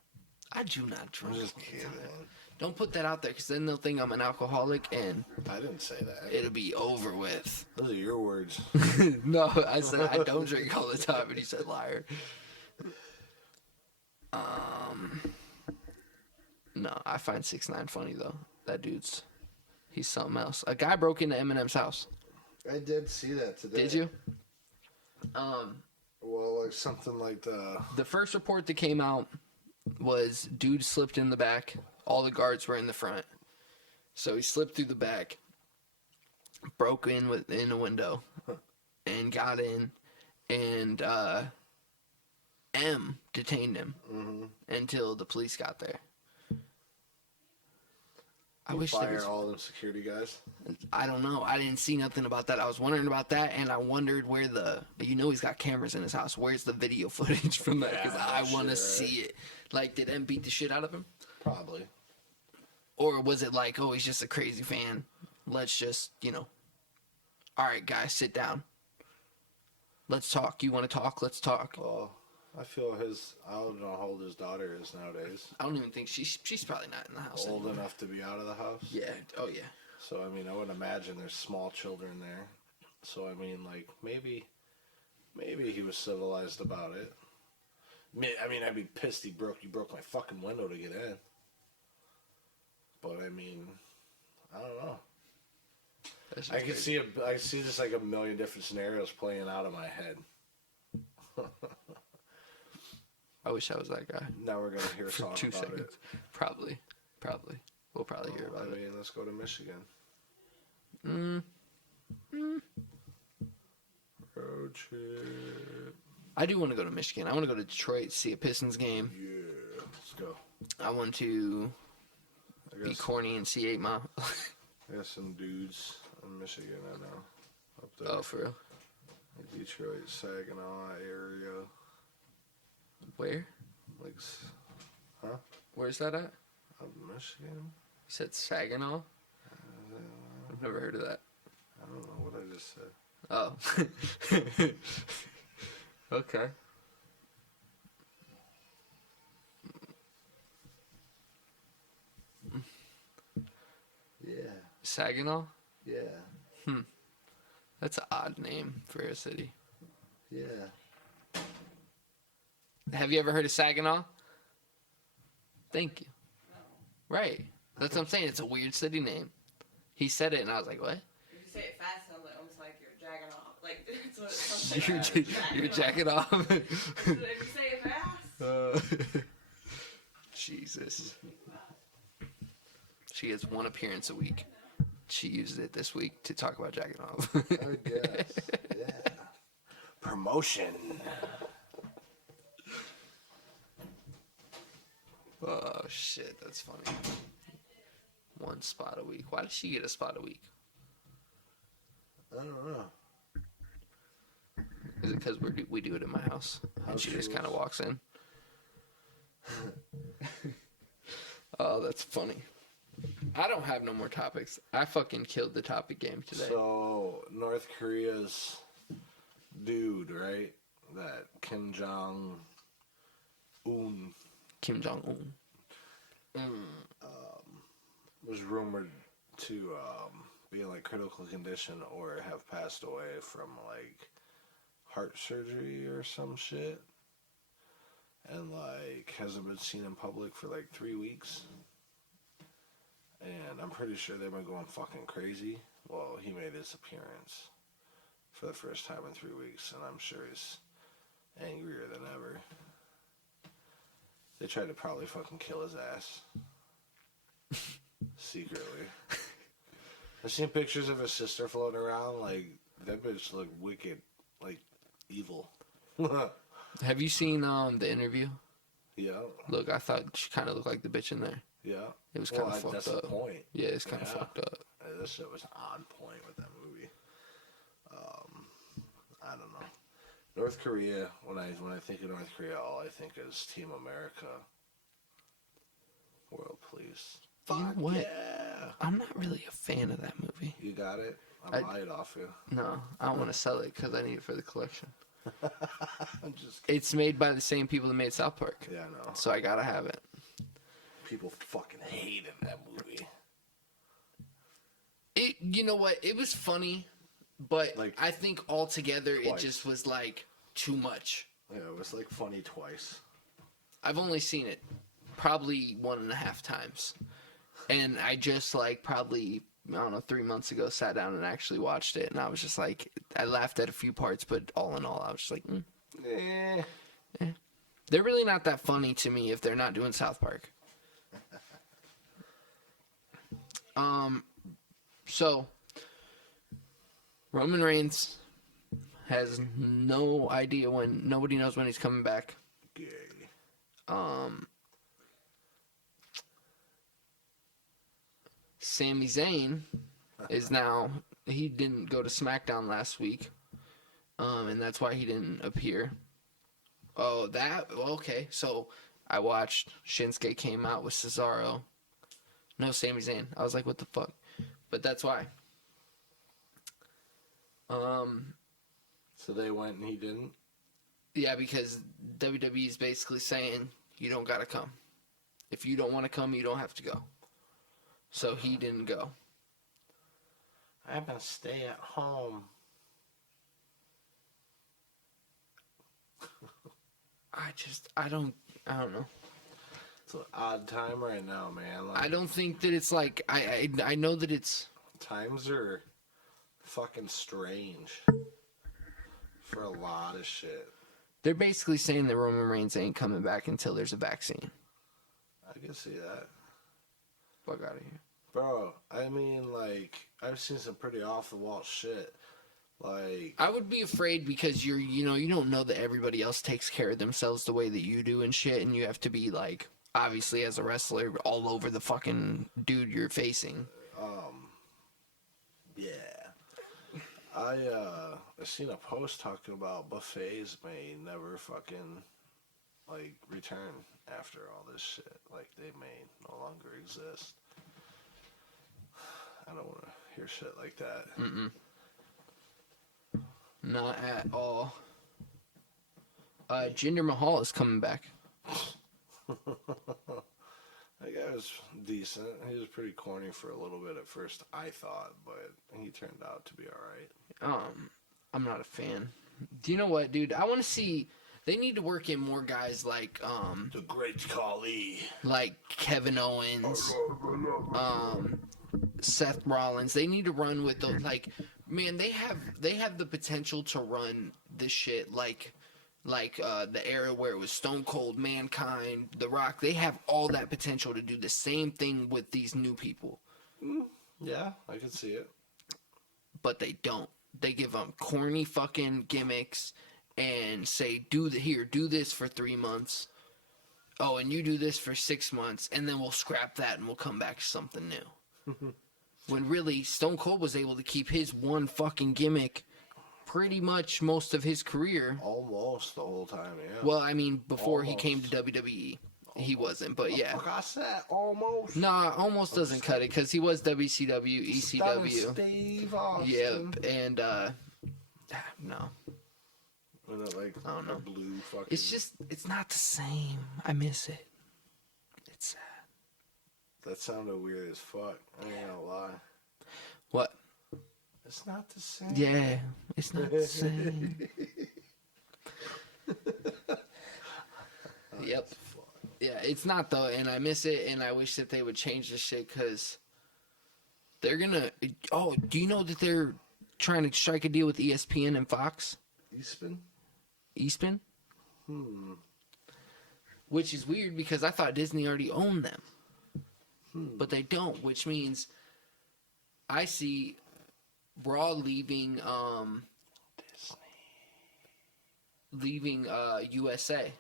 I do not drink. I'm just all the kidding. time. Don't put that out there, because then they'll think I'm an alcoholic, and I didn't say that. it'll be over with. Those are your words. No, I said I don't drink all the time, and he said liar. No, I find 6ix9ine funny, though. That he's something else. A guy broke into Eminem's house. I did see that today. Did you? Well, like something like The first report that came out was dude slipped in the back. All the guards were in the front. So he slipped through the back, broke in a window, and got in, and M detained him until the police got there. I wish there fire was, all them security guys. I don't know. I didn't see nothing about that. I was wondering about that, and I wondered where he's got cameras in his house. Where's the video footage from that? Because I want to see it. Like, did M beat the shit out of him? Probably. Or was it like, oh, he's just a crazy fan. Let's just, all right, guys, sit down. Let's talk. You want to talk? Let's talk. Well, I feel I don't know how old his daughter is nowadays. I don't even think she's probably not in the house Old anymore. enough to be out of the house? Yeah. Oh, yeah. So, I mean, I would imagine there's small children there. So, I mean, like, maybe he was civilized about it. I mean, I'd be pissed you broke my fucking window to get in. But, I mean, I don't know. I can see just like a million different scenarios playing out in my head. I wish I was that guy. Now we're going to hear a For song 2 about seconds. it. Probably. We'll probably hear about I it. mean, let's go to Michigan. Road trip. I do want to go to Michigan. I want to go to Detroit, see a Pistons game. Yeah, let's go. I want to I be guess, corny and see 8 Mile. I got some dudes in Michigan, I know. Up there. Oh, for real? Detroit, Saginaw area. Where? Like, huh? Where's that at? Up in Michigan? You said Saginaw? I've never heard of that. I don't know what I just said. Oh. Okay. Yeah. Saginaw? Yeah. That's an odd name for a city. Yeah. Have you ever heard of Saginaw? Thank you. Right. That's what I'm saying. It's a weird city name. He said it, and I was like, what? If you say it fast, it sounds like almost like you're jacking off. Like, it's what it sounds like. You're jacking off. If you say it fast. Jesus. She gets one appearance a week. She used it this week to talk about jacking off. I guess. Yeah. Promotion. Oh, shit. That's funny. One spot a week. Why does she get a spot a week? I don't know. Is it because we do it in my house? And she just kind of walks in? Oh, that's funny. I don't have no more topics. I fucking killed the topic game today. So, North Korea's dude, right? That Kim Jong-un. Kim Jong-un. Was rumored to be in like critical condition or have passed away from like heart surgery or some shit, and like hasn't been seen in public for like 3 weeks. And I'm pretty sure they've been going fucking crazy. Well, he made his appearance for the first time in 3 weeks, and I'm sure he's angrier than ever. They tried to probably fucking kill his ass. Secretly. I've seen pictures of his sister floating around, like, That bitch looked wicked, like evil. Have you seen the interview? Yeah. Look, I thought she kind of looked like the bitch in there. Yeah. It was kind of fucked that's up. The point. Yeah, it's kind of fucked up. This shit was on point with that movie. I don't know. North Korea. When I think of North Korea, all I think is Team America, World Police. You know Fuck what? yeah! I'm not really a fan of that movie. You got it. I'll buy it off you. No, I don't want to sell it because I need it for the collection. I'm just kidding. It's made by the same people that made South Park. Yeah, I know. So I gotta have it. People fucking hated that movie. You know what? It was funny, but Like, I think altogether it twice. just was like too much. Yeah, it was like funny twice. I've only seen it probably 1.5 times. And I just like probably, I don't know, 3 months ago sat down and actually watched it. And I was just like, I laughed at a few parts, but all in all, I was just like, They're really not that funny to me if they're not doing South Park. So, Roman Reigns has no idea when, nobody knows when he's coming back. Gay. Sami Zayn is now, he didn't go to SmackDown last week, and that's why he didn't appear. Oh, okay. So I watched Shinsuke came out with Cesaro. No Sami Zayn. I was like, what the fuck? But that's why. So they went and he didn't? Yeah, because WWE is basically saying, you don't gotta come. If you don't want to come, you don't have to go. So he didn't go. I'm gonna stay at home. I don't know. It's an odd time right now, man. Like, I don't think that it's like, I know that it's... times are fucking strange for a lot of shit. They're basically saying that Roman Reigns ain't coming back until there's a vaccine. I can see that. Fuck out of here. Bro, I mean, like, I've seen some pretty off-the-wall shit. Like, I would be afraid because you don't know that everybody else takes care of themselves the way that you do and shit, and you have to be, like, obviously as a wrestler, all over the fucking dude you're facing. yeah. I seen a post talking about buffets may never fucking, like, return after all this shit. Like, they may no longer exist. I don't want to hear shit like that. Not at all. Jinder Mahal is coming back. That guy was decent. He was pretty corny for a little bit at first, I thought, but he turned out to be alright. I'm not a fan. Do you know what, dude? I want to see... They need to work in more guys like, The Great Khali. like Kevin Owens, Seth Rollins. They need to run with those, like, man, they have the potential to run this shit like the era where it was Stone Cold, Mankind, The Rock. They have all that potential to do the same thing with these new people. Yeah, I can see it. But they don't. They give them corny fucking gimmicks and say, do this for 3 months. Oh, and you do this for 6 months, and then we'll scrap that and we'll come back to something new. When really, Stone Cold was able to keep his one fucking gimmick pretty much most of his career. Almost the whole time, yeah. Well, I mean, before he Almost. came to WWE, he wasn't, but yeah. Like I said, almost. Nah, almost doesn't cut it, because he was WCW, Stunning ECW. Steve Austin. Yep, and, no. With a, like, I don't know. a blue fucking... It's not the same. I miss it. It's sad. That sounded weird as fuck. I ain't gonna lie. What? It's not the same. Yeah, it's not the same. Yep. Yeah, it's not though, and I miss it, and I wish that they would change this shit, because they're gonna... Oh, do you know that they're trying to strike a deal with ESPN and Fox? Eastman? Which is weird, because I thought Disney already owned them. But they don't, which means I see Raw leaving USA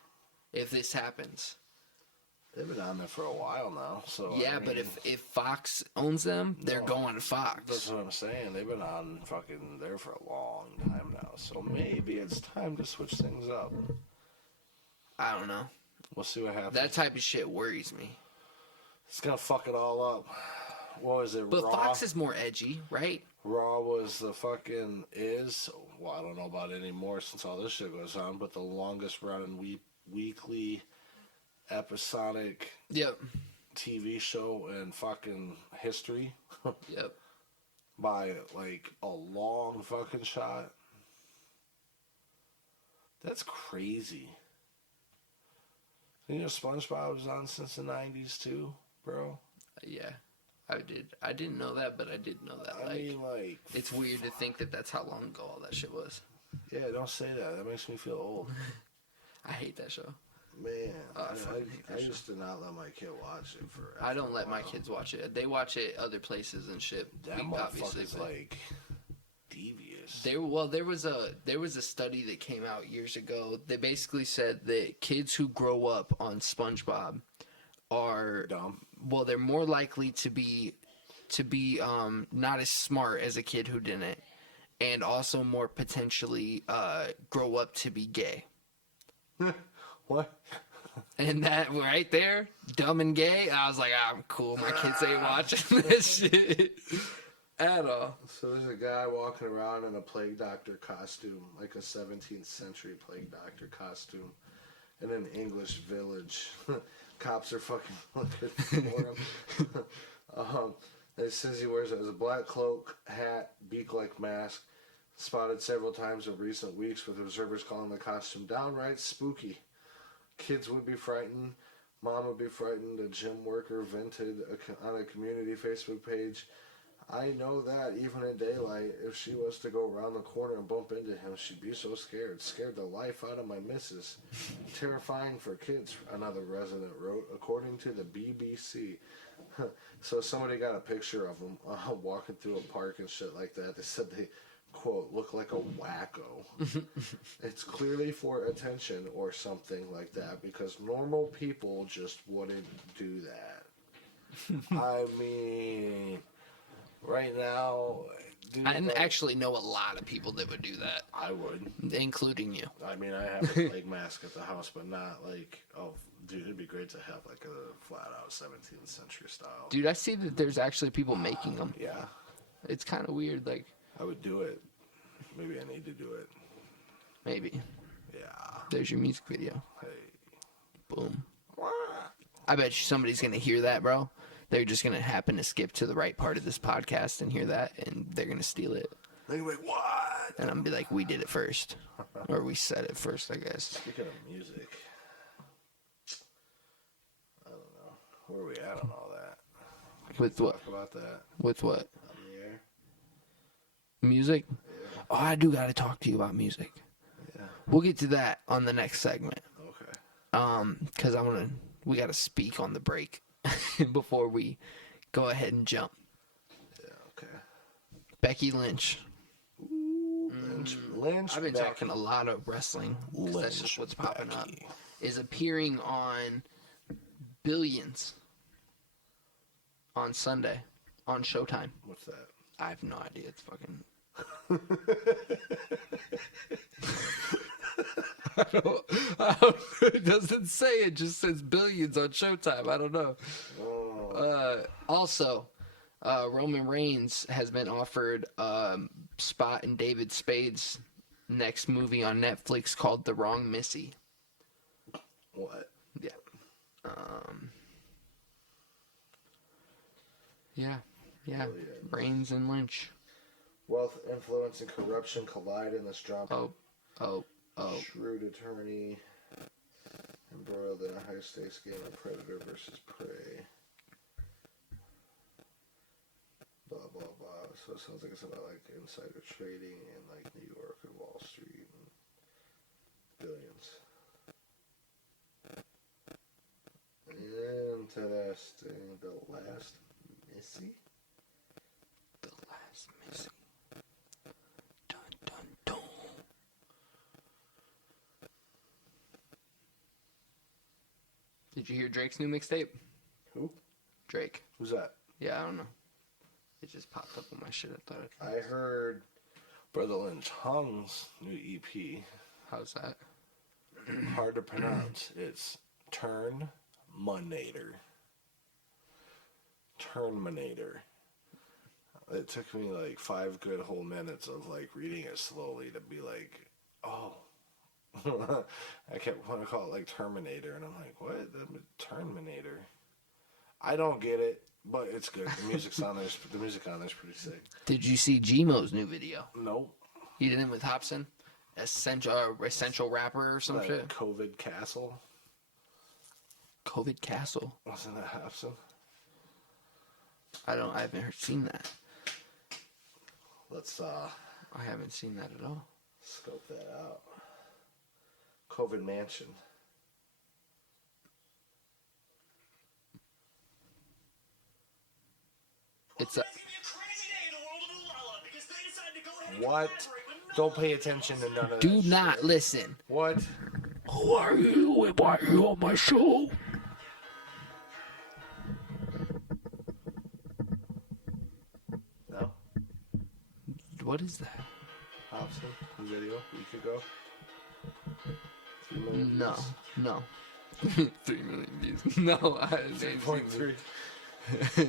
if this happens. They've been on there for a while now, so Yeah, but if Fox owns them, they're going to Fox. That's what I'm saying. They've been on fucking there for a long time now, so maybe it's time to switch things up. I don't know. We'll see what happens. That type of shit worries me. It's gonna fuck it all up. What was it? But Raw? Fox is more edgy, right? Raw was the fucking well, I don't know about it anymore since all this shit goes on, but the longest running weekly episodic Yep. TV show in fucking history. Yep. By like a long fucking shot. That's crazy. You know SpongeBob was on since the 90s too, bro? Yeah. I didn't know that, but I did know that. I mean, like... It's weird to think that that's how long ago all that shit was. Yeah, don't say that. That makes me feel old. I hate that show. Man, I I used to not let my kid watch it forever. I don't let my kids watch it. They watch it other places and shit. That motherfucker's like devious. There was a study that came out years ago. They basically said that kids who grow up on SpongeBob are dumb. Well, they're more likely to be not as smart as a kid who didn't, and also more potentially grow up to be gay. What? And that right there, dumb and gay, I was like, I'm cool. My kids ain't watching this shit at all. So there's a guy walking around in a plague doctor costume, like a 17th century plague doctor costume, in an English village. Cops are fucking looking for him. It says he wears a black cloak, hat, beak-like mask, spotted several times in recent weeks, with observers calling the costume downright spooky. Kids would be frightened. Mom would be frightened. A gym worker vented on a community Facebook page. I know that even in daylight, if she was to go around the corner and bump into him, she'd be so scared. Scared the life out of my missus. Terrifying for kids, another resident wrote, according to the BBC. So somebody got a picture of him walking through a park and shit like that. They said they, quote, look like a wacko. It's clearly for attention or something like that, because normal people just wouldn't do that. I mean... Right now, I actually know a lot of people that would do that. I would, including you. I mean, I have a plague mask at the house, but not like, oh, dude, it'd be great to have like a flat-out 17th century style. Dude, I see that there's actually people making them. Yeah, it's kind of weird. Like, I would do it. Maybe I need to do it. Maybe. Yeah. There's your music video. Hey. Boom. I bet you somebody's gonna hear that, bro. They're just going to happen to skip to the right part of this podcast and hear that, and they're going to steal it. They're going to be like, what? And I'm going to be like, we did it first. Or we said it first, I guess. Speaking of music, I don't know. Where are we at on all that? With what? Talk about that. With what? On the air. Music? Yeah. Oh, I do got to talk to you about music. Yeah. We'll get to that on the next segment. Okay. Because we got to speak on the break. Before we go ahead and jump. Yeah, okay. Becky Lynch. Ooh, Lynch. I've been talking a lot of wrestling. That's just what's popping up. Is appearing on Billions on Sunday on Showtime. What's that? I have no idea. It's fucking... It doesn't say, it just says Billions on Showtime. I don't know. Also, Roman Reigns has been offered a spot in David Spade's next movie on Netflix called The Wrong Missy. What? Yeah. Yeah. Reigns and Lynch. Wealth, influence, and corruption collide in this drama. Oh. Shrewd attorney embroiled in a high-stakes game of predator versus prey. Blah, blah, blah. So it sounds like it's about, like, insider trading in, like, New York and Wall Street and Billions. Interesting. The Last Missy? The Last Missy. Did you hear Drake's new mixtape? Who? Drake. Who's that? Yeah, I don't know. It just popped up on my shit. I thought. I heard Brother Lynch Hung's new EP. How's that? Hard to pronounce. It's Terminator. Terminator. It took me like 5 good whole minutes of like reading it slowly to be like, oh. I kept wanting to call it like Terminator, and I'm like, what? Terminator. I don't get it, but it's good. The music on there's pretty sick. Did you see Gmo's new video? Nope. He did it with Hobson, essential rapper or some That shit. COVID Castle. COVID Castle. Wasn't that Hobson? I haven't seen that. Let's I haven't seen that at all. scope that out. COVID Mansion. It's a. What? Don't pay attention to none of Do that not shit. listen. What? Who are you and why are you on my show? No? What is that? Hobson video a week ago. 3 million No, views. no. 3 million views. No, I ain't seen 3.3. this.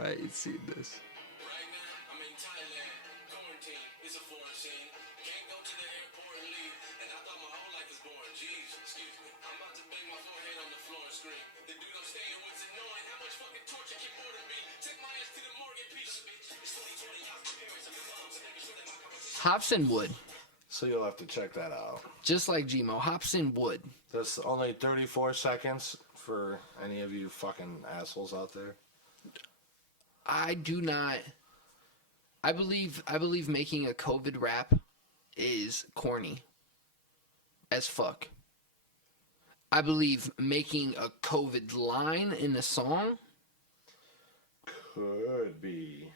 I ain't seen this. Right now, I'm in Thailand. Quarantine is a foreign scene. Can't go to the airport and leave. And I thought my whole life was boring. Jeez, excuse me. I'm about to bang my forehead on the floor and scream. The dude I'm staying with's annoying. How much fucking torture can border be? Take my ass to the morgue and piece. It's 2020. I've parents and moms and making sure that my conversation. Hobson Wood, So you'll have to check that out. just like Gmo. Hobson Wood. That's only 34 seconds for any of you fucking assholes out there. I do not. I believe making a COVID rap is corny as fuck. I believe making a COVID line in a song, Could be.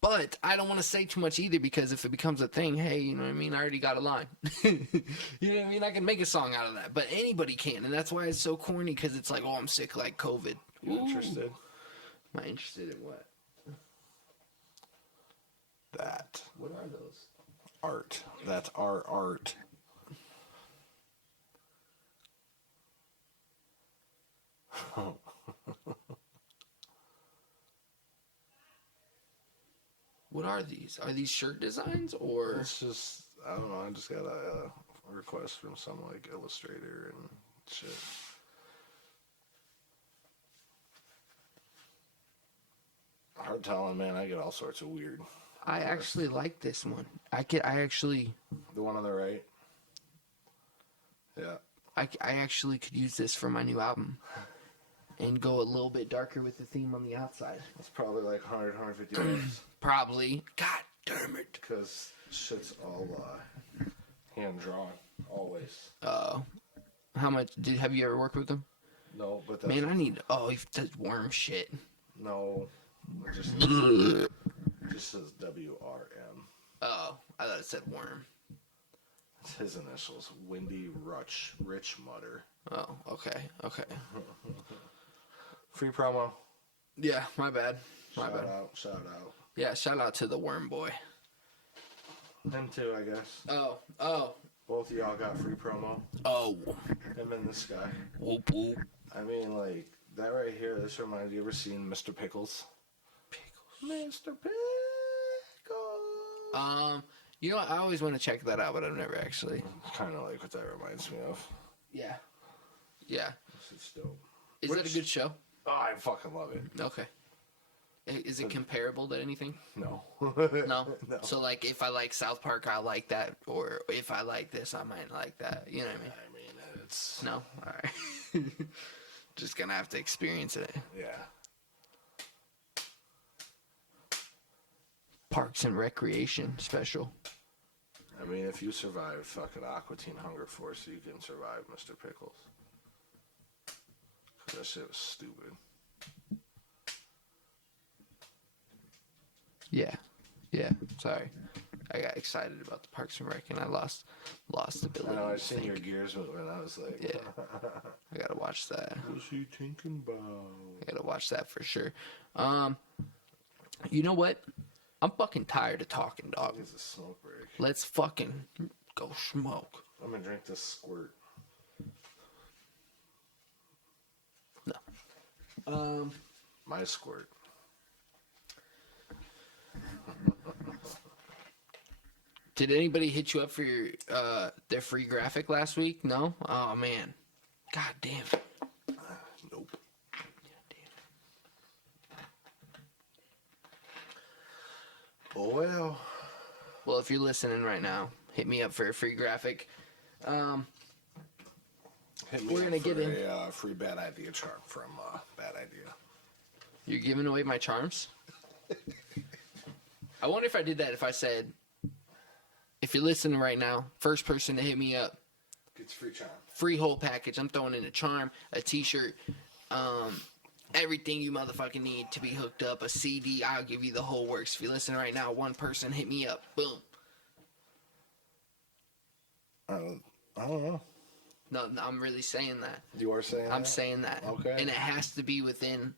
but I don't want to say too much either because if it becomes a thing, hey, you know what I mean? I already got a line. You know what I mean? I can make a song out of that, but anybody can, and that's why it's so corny because it's like, oh, I'm sick like COVID. You interested? Am I interested in what? That. What are those? Art. That's our art. What are these? Are these shirt designs or? It's just, I don't know, I just got a request from some like illustrator and shit. Hard telling, man. I get all sorts of weird. I actually like this one. I actually The one on the right? Yeah. I actually could use this for my new album and go a little bit darker with the theme on the outside. It's probably like 100, 150 bucks. Probably. God damn it. Because shit's all hand drawn. Always. How much have you ever worked with them? No, but that's... Man, I need. Oh, he does worm shit. No. It just says WRM. Oh, I thought it said worm. It's his initials. Windy Rich Mutter. Oh, okay. Free promo. Yeah, my bad. Shout out. Yeah, shout out to the worm boy. Him too, I guess. Oh. Both of y'all got free promo. Oh. Him and this guy. Whoop whoop. I mean, like, that right here, this reminds you, ever seen Mr. Pickles? Mr. Pickles. You know, I always want to check that out, but I've never actually. Kind of like what that reminds me of. Yeah. This is dope. Is that a good show? Oh, I fucking love it. Okay. Is it comparable to anything? No. No? No. So, like, if I like South Park, I like that. Or if I like this, I might like that. You know what I mean? I mean, it's... No? Alright. Just gonna have to experience it. Yeah. Parks and Recreation special. I mean, if you survive fucking Aqua Teen Hunger Force, you can survive Mr. Pickles. 'Cause that shit was stupid. Yeah. Sorry. I got excited about the Parks and Rec, and I lost ability. I know, I to seen think. your gears moving. I was like, Yeah. I gotta watch that. what's he thinking about? I gotta watch that for sure. You know what? I'm fucking tired of talking, dog. It's a smoke break. Let's fucking go smoke. I'm gonna drink this squirt. No. My squirt. Did anybody hit you up for your their free graphic last week? No? Oh man. God damn. Nope. Oh well. Well, if you're listening right now, hit me up for a free graphic. Hit me We're up gonna for get in. a free Bad Idea charm from Bad Idea. You're giving away my charms? I wonder if I did that if I said, if you're listening right now, first person to hit me up, Gets free charm. free whole package. I'm throwing in a charm, a t-shirt, everything you motherfucking need to be hooked up, a CD. I'll give you the whole works. If you're listening right now, one person hit me up. Boom. I don't know. No, I'm really saying that. You are saying I'm that? saying that. Okay. And it has to be within,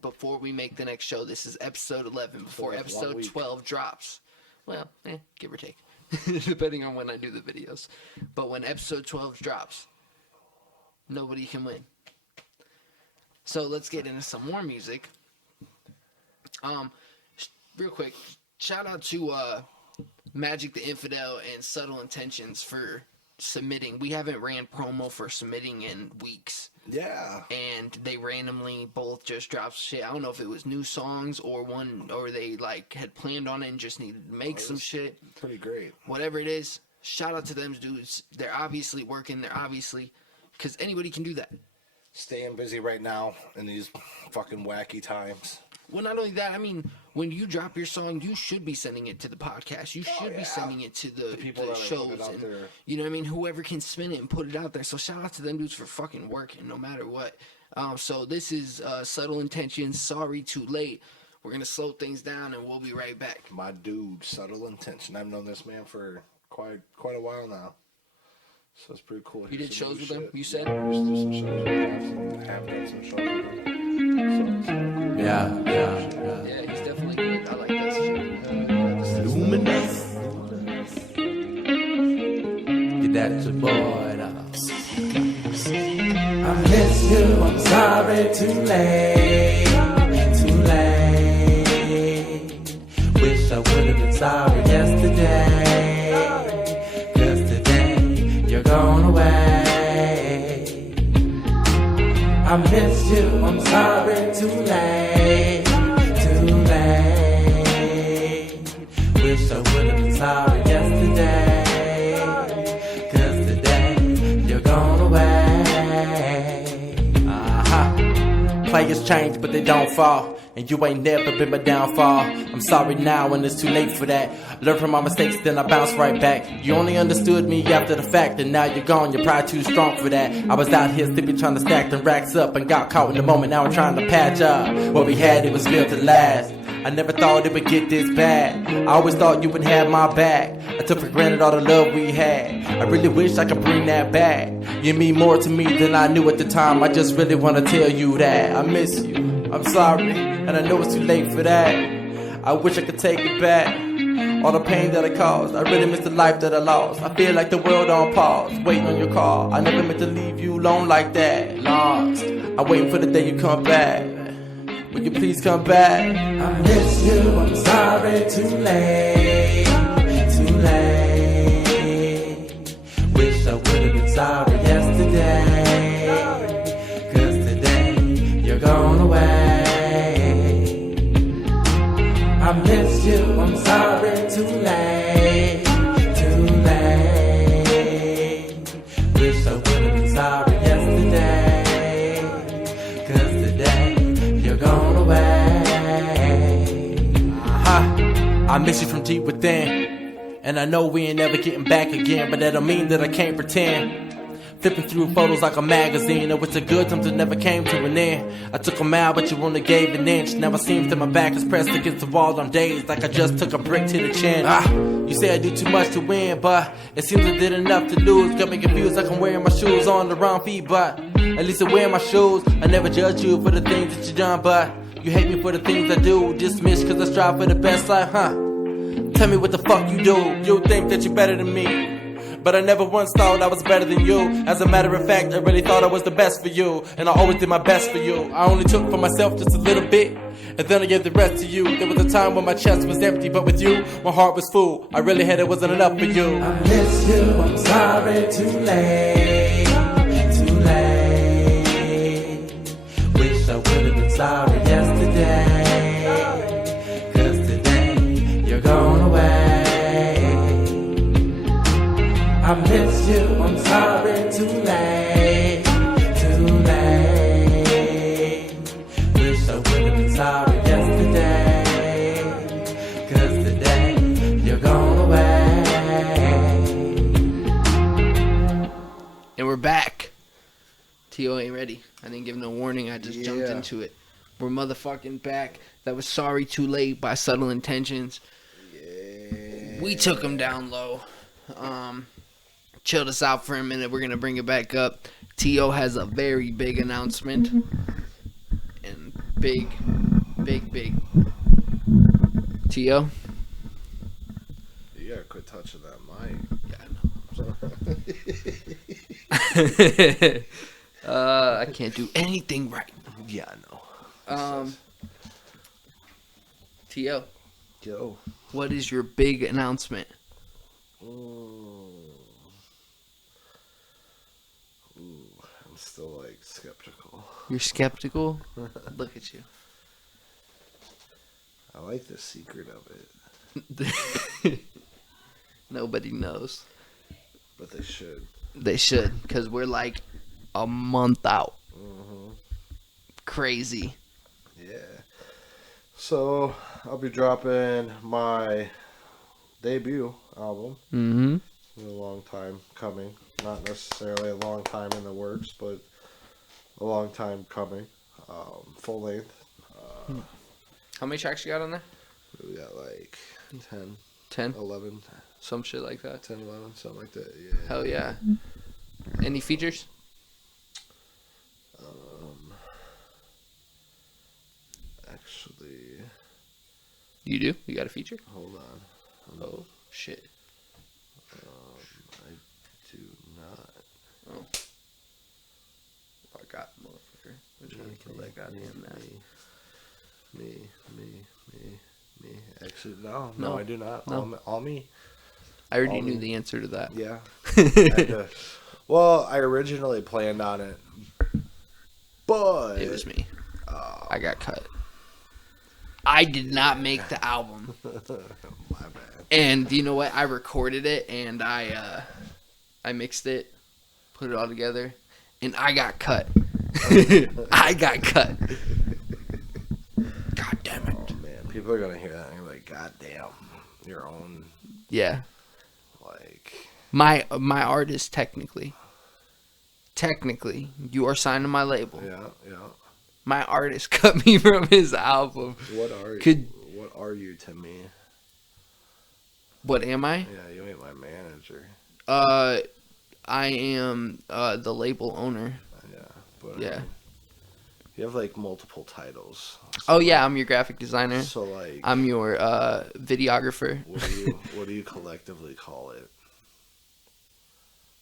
before we make the next show. This is episode 11, before that's 1 episode week. 12 drops. Well, give or take. Depending on when I do the videos. But when episode 12 drops, nobody can win. So let's get into some more music. Real quick, shout out to Magic the Infidel and Subtle Intentions for submitting. We haven't ran promo for submitting in weeks. Yeah. And they randomly both just dropped shit. I don't know if it was new songs or they like had planned on it and just needed to make some shit. Pretty great. Whatever it is, shout out to them dudes. They're obviously working. Because anybody can do that. Staying busy right now in these fucking wacky times. Well, not only that, I mean, when you drop your song, you should be sending it to the podcast. You should be sending it to the people the that are shows. putting it out And, there. you know what I mean? Whoever can spin it and put it out there. So shout out to them dudes for fucking working no matter what. So this is Subtle Intentions, Sorry Too Late. We're going to slow things down and we'll be right back. My dude, Subtle Intention. I've known this man for quite a while now. So it's pretty cool. You did Here's some shows new with them, shit. you said? Yeah, we used to do some shows with him. Have done some shows with him. So Yeah. Yeah, he's definitely good. I like that shit. Luminous. Get that your boy now. I miss you, I'm sorry, too late. Wish I would have been sorry yesterday. 'Cause today you're gone away. I miss you, I'm sorry, too late. Wish I would have been sorry yesterday. 'Cause today you're gone away. Players change but they don't fall. And you ain't never been my downfall. I'm sorry now when it's too late for that. Learn from my mistakes, then I bounce right back. You only understood me after the fact, and now you're gone, you're probably too strong for that. I was out here sleeping trying to stack them racks up and got caught in the moment, now I'm trying to patch up. What we had, it was built to last. I never thought it would get this bad. I always thought you would have my back. I took for granted all the love we had. I really wish I could bring that back. You mean more to me than I knew at the time. I just really want to tell you that I miss you. I'm sorry, and I know it's too late for that. I wish I could take it back. All the pain that I caused, I really miss the life that I lost. I feel like the world on pause, waiting on your call. I never meant to leave you alone like that. Lost, I'm waiting for the day you come back. Will you please come back? I miss you, I'm sorry, too late. Wish I would have been sorry yesterday. 'Cause today you're gone away. I miss you, I'm sorry, too late. Wish I would have been sorry yesterday. 'Cause today you're gone away. I miss you from deep within. And I know we ain't never getting back again, but that don't mean that I can't pretend. Flipping through photos like a magazine. It was the good times that never came to an end. I took a mile, but you only gave an inch. Now it seems that my back is pressed against the wall. I'm dazed like I just took a brick to the chin. You say I do too much to win, but it seems I did enough to lose. Got me confused like I'm wearing my shoes on the wrong feet, but at least I wear my shoes. I never judge you for the things that you done, but you hate me for the things I do. Dismiss cause I strive for the best life, huh? Tell me what the fuck you do. You think that you're better than me, but I never once thought I was better than you. As a matter of fact, I really thought I was the best for you, and I always did my best for you. I only took for myself just a little bit, and then I gave the rest to you. There was a time when my chest was empty, but with you, my heart was full. I really had it wasn't enough for you. I miss you, I'm sorry, too late, too late. Wish I would've been sorry yesterday, cause today you're gone away. I miss you, I'm sorry, too late, too late. Wish I would've been sorry yesterday, cause today you're gone away. And we're back. T.O. ain't ready. I didn't give no warning. I just jumped into it. We're motherfucking back. That was Sorry Too Late by Subtle Intentions. Yeah. We took him down low. Chilled us out for a minute. We're going to bring it back up. T.O. has a very big announcement. And big. T.O.? You gotta quit touching that mic. Yeah, I know. I can't do anything right. Yeah, I know. T.O., Yo. what is your big announcement? I'm still like skeptical. You're skeptical? Look at you. I like the secret of it, Nobody knows. but they should. They should, because we're like a month out. Crazy. Yeah. So I'll be dropping my debut album. Mm-hmm. It's been a long time coming. Not necessarily a long time in the works, but a long time coming. Full length. How many tracks you got on there? We got like 10, 10? 11, Some shit like that. 10, 11, something like that. Yeah. Hell yeah. Any features? Actually, You do? You got a feature? hold on. Oh, shit. I do not. Oh. I got motherfucker. I'm trying to kill that goddamn man. Me. Actually, no, No. I do not. No. All me. I already All knew me. the answer to that. Yeah. Well, I originally planned on it, but It was me. I got cut. I did not make the album. my bad. And you know what? I recorded it and I mixed it, put it all together, and I got cut. I got cut. God damn it. Oh man, people are gonna hear that and be like, "God damn, your own Yeah. like." My artist technically, you are signed to my label. Yeah. My artist cut me from his album. What are Could- What are you to me? What am I? Yeah, you ain't my manager. I am the label owner. Yeah, but Yeah. you have like multiple titles. Oh yeah, I'm your graphic designer. So like, I'm your videographer. what do you collectively call it?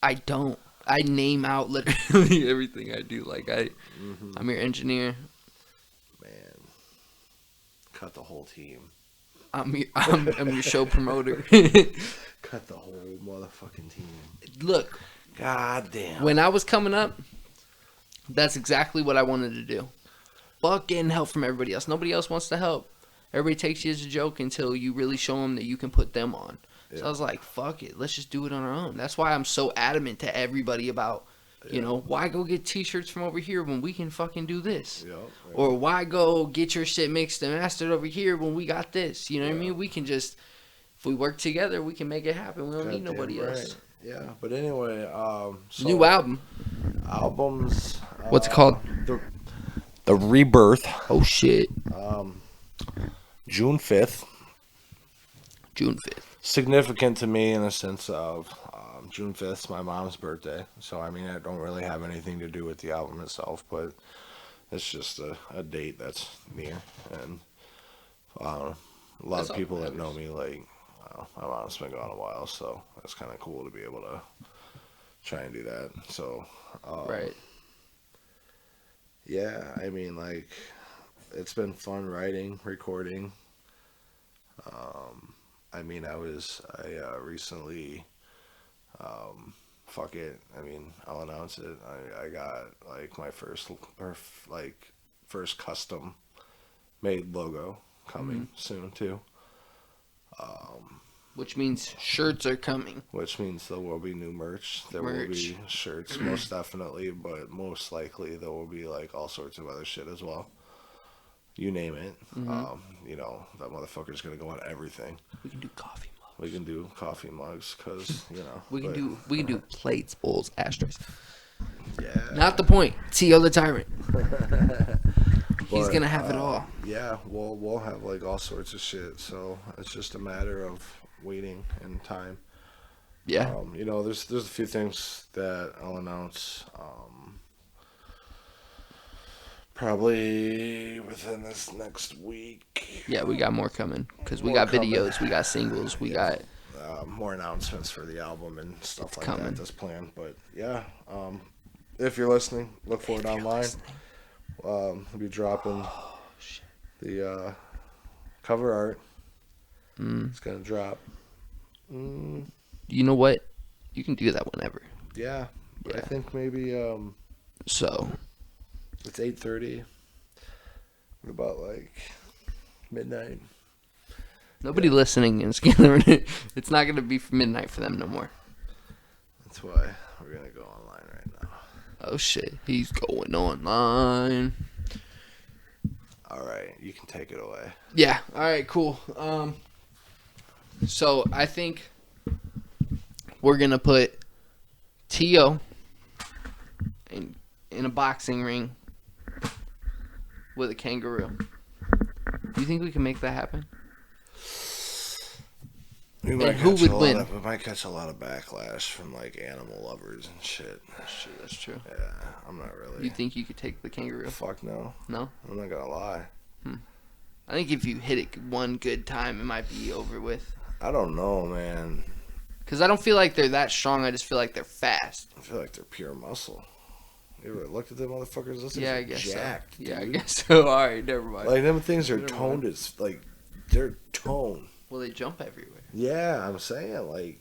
I don't. I name out literally everything I do. Like I'm your engineer. Man, cut the whole team. I'm your show promoter. Cut the whole motherfucking team. Look, God damn. when I was coming up, that's exactly what I wanted to do. Fuck getting help from everybody else. Nobody else wants to help. Everybody takes you as a joke until you really show them that you can put them on. So I was like, fuck it. Let's just do it on our own. That's why I'm so adamant to everybody about, you know, why go get t-shirts from over here when we can fucking do this? Yep. Or why go get your shit mixed and mastered over here when we got this? You know what I mean? We can just, if we work together, we can make it happen. We don't need nobody else. Yeah, but anyway, so New album. albums. What's it called? The Rebirth. Oh shit. June 5th. June 5th. Significant to me in the sense of June 5th is my mom's birthday. So, I mean, I don't really have anything to do with the album itself, but it's just a date that's near. And a lot That's of all people that that know matters. me, like, my mom's been gone a while, so it's kind of cool to be able to try and do that. So, Right. yeah, I mean, like, it's been fun writing, recording. I mean, I recently, fuck it. I mean, I'll announce it. I got like my first custom made logo coming soon too. Which means shirts are coming. Which means there will be new merch. There will be shirts, most definitely, but most likely there will be like all sorts of other shit as well. You name it. You know, that motherfucker's gonna go on everything. We can do coffee mugs. We can do coffee mugs, cause you know. We can do plates, bowls, ashtrays. Yeah. Not the point. T.O. the Tyrant. He's But, gonna have it all. Yeah, we'll have like all sorts of shit. So it's just a matter of waiting and time. Yeah. You know, there's a few things that I'll announce. Probably within this next week. Yeah, we got more coming because we More got coming. videos, we got singles, we got. More announcements for the album and stuff like coming. that that's planned. But yeah, if you're listening, look for it online. We'll be dropping the cover art. It's gonna drop. You know what? You can do that whenever. Yeah, but I Yeah. think maybe So it's 8:30. About like midnight. nobody listening is gonna. It's not gonna be midnight for them no more. That's why we're gonna go online right now. Oh shit, he's going online. All right, you can take it away. Yeah. All right. Cool. So I think we're gonna put T.O. in a boxing ring with a kangaroo. Do you think we can make that happen? We And who would win? We might catch a lot of backlash from like animal lovers and shit. That's true. Yeah, I'm not really. You think you could take the kangaroo? Fuck no. No? I'm not gonna lie. I think if you hit it one good time, it might be over with. I don't know, man. Because I don't feel like they're that strong. I just feel like they're fast. I feel like they're pure muscle. You ever looked at them motherfuckers? Those things Yeah, are I guess jacked, so. Yeah, I dude. guess so. All right, never mind. Like them things are Never toned. It's like they're toned. Well, they jump everywhere. Yeah, I'm saying like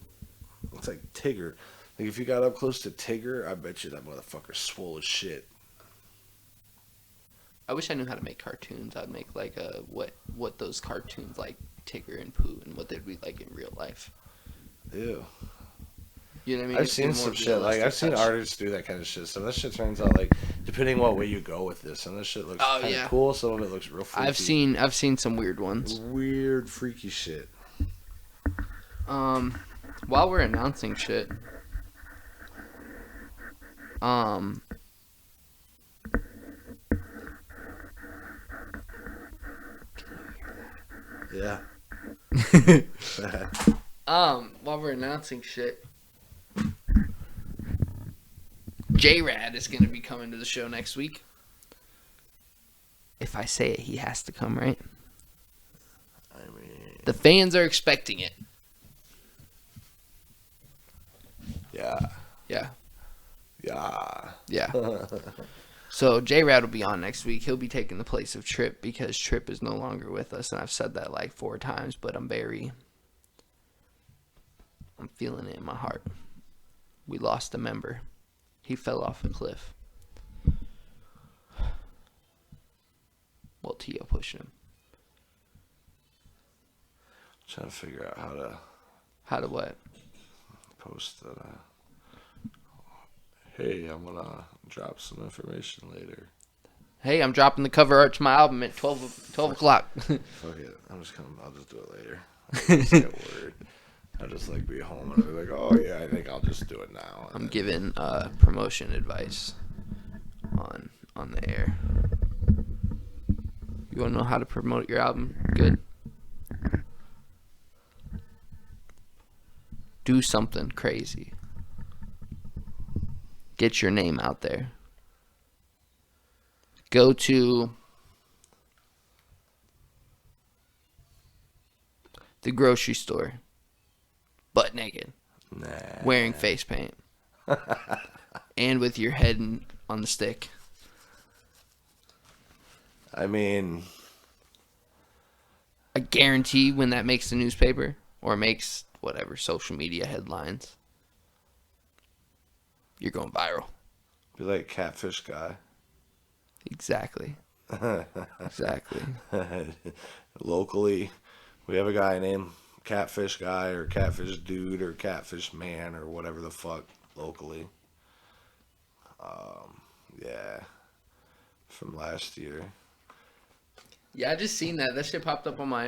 it's like Tigger. Like if you got up close to Tigger, I bet you that motherfucker's swole as shit. I wish I knew how to make cartoons. I'd make like what those cartoons like Tigger and Pooh and what they'd be like in real life. Ew. You know what I mean? I've It's seen more some shit. Like I've seen realistic touch. artists do that kind of shit. Some of that shit turns out like depending what way you go with this. Some of that shit looks Oh, kind of yeah. cool. Some of it looks real freaky. I've seen some weird ones. Weird freaky shit. While we're announcing shit, Yeah. while we're announcing shit, J-Rad is gonna be coming to the show next week. If I say it, he has to come, right? I mean, The fans are expecting it. yeah. Yeah. Yeah. Yeah. So J-Rad will be on next week. He'll be taking the place of Trip because Trip is no longer with us, and I've said that like 4 times, but I'm feeling it in my heart. We lost a member. He fell off a cliff. Well, T.O. pushed him. Trying to figure out How to what? to post that. Hey, I'm gonna drop some information later. Hey, I'm dropping the cover art to my album at 12 o'clock. Fuck it. I'll just do it later. I just get word. I just like be home and be like, oh yeah, I think I'll just do it now. I'm giving promotion advice on the air. You want to know how to promote your album? Good. Do something crazy. Get your name out there. Go to the grocery store, butt naked, wearing face paint, and with your head on the stick. I mean, I guarantee when that makes the newspaper or makes whatever social media headlines, you're going viral. be like catfish guy. Exactly. Exactly. Locally, we have a guy named Catfish Guy or Catfish Dude or Catfish Man or whatever the fuck locally. Yeah, from last year. Yeah, I just seen that. That shit popped up on my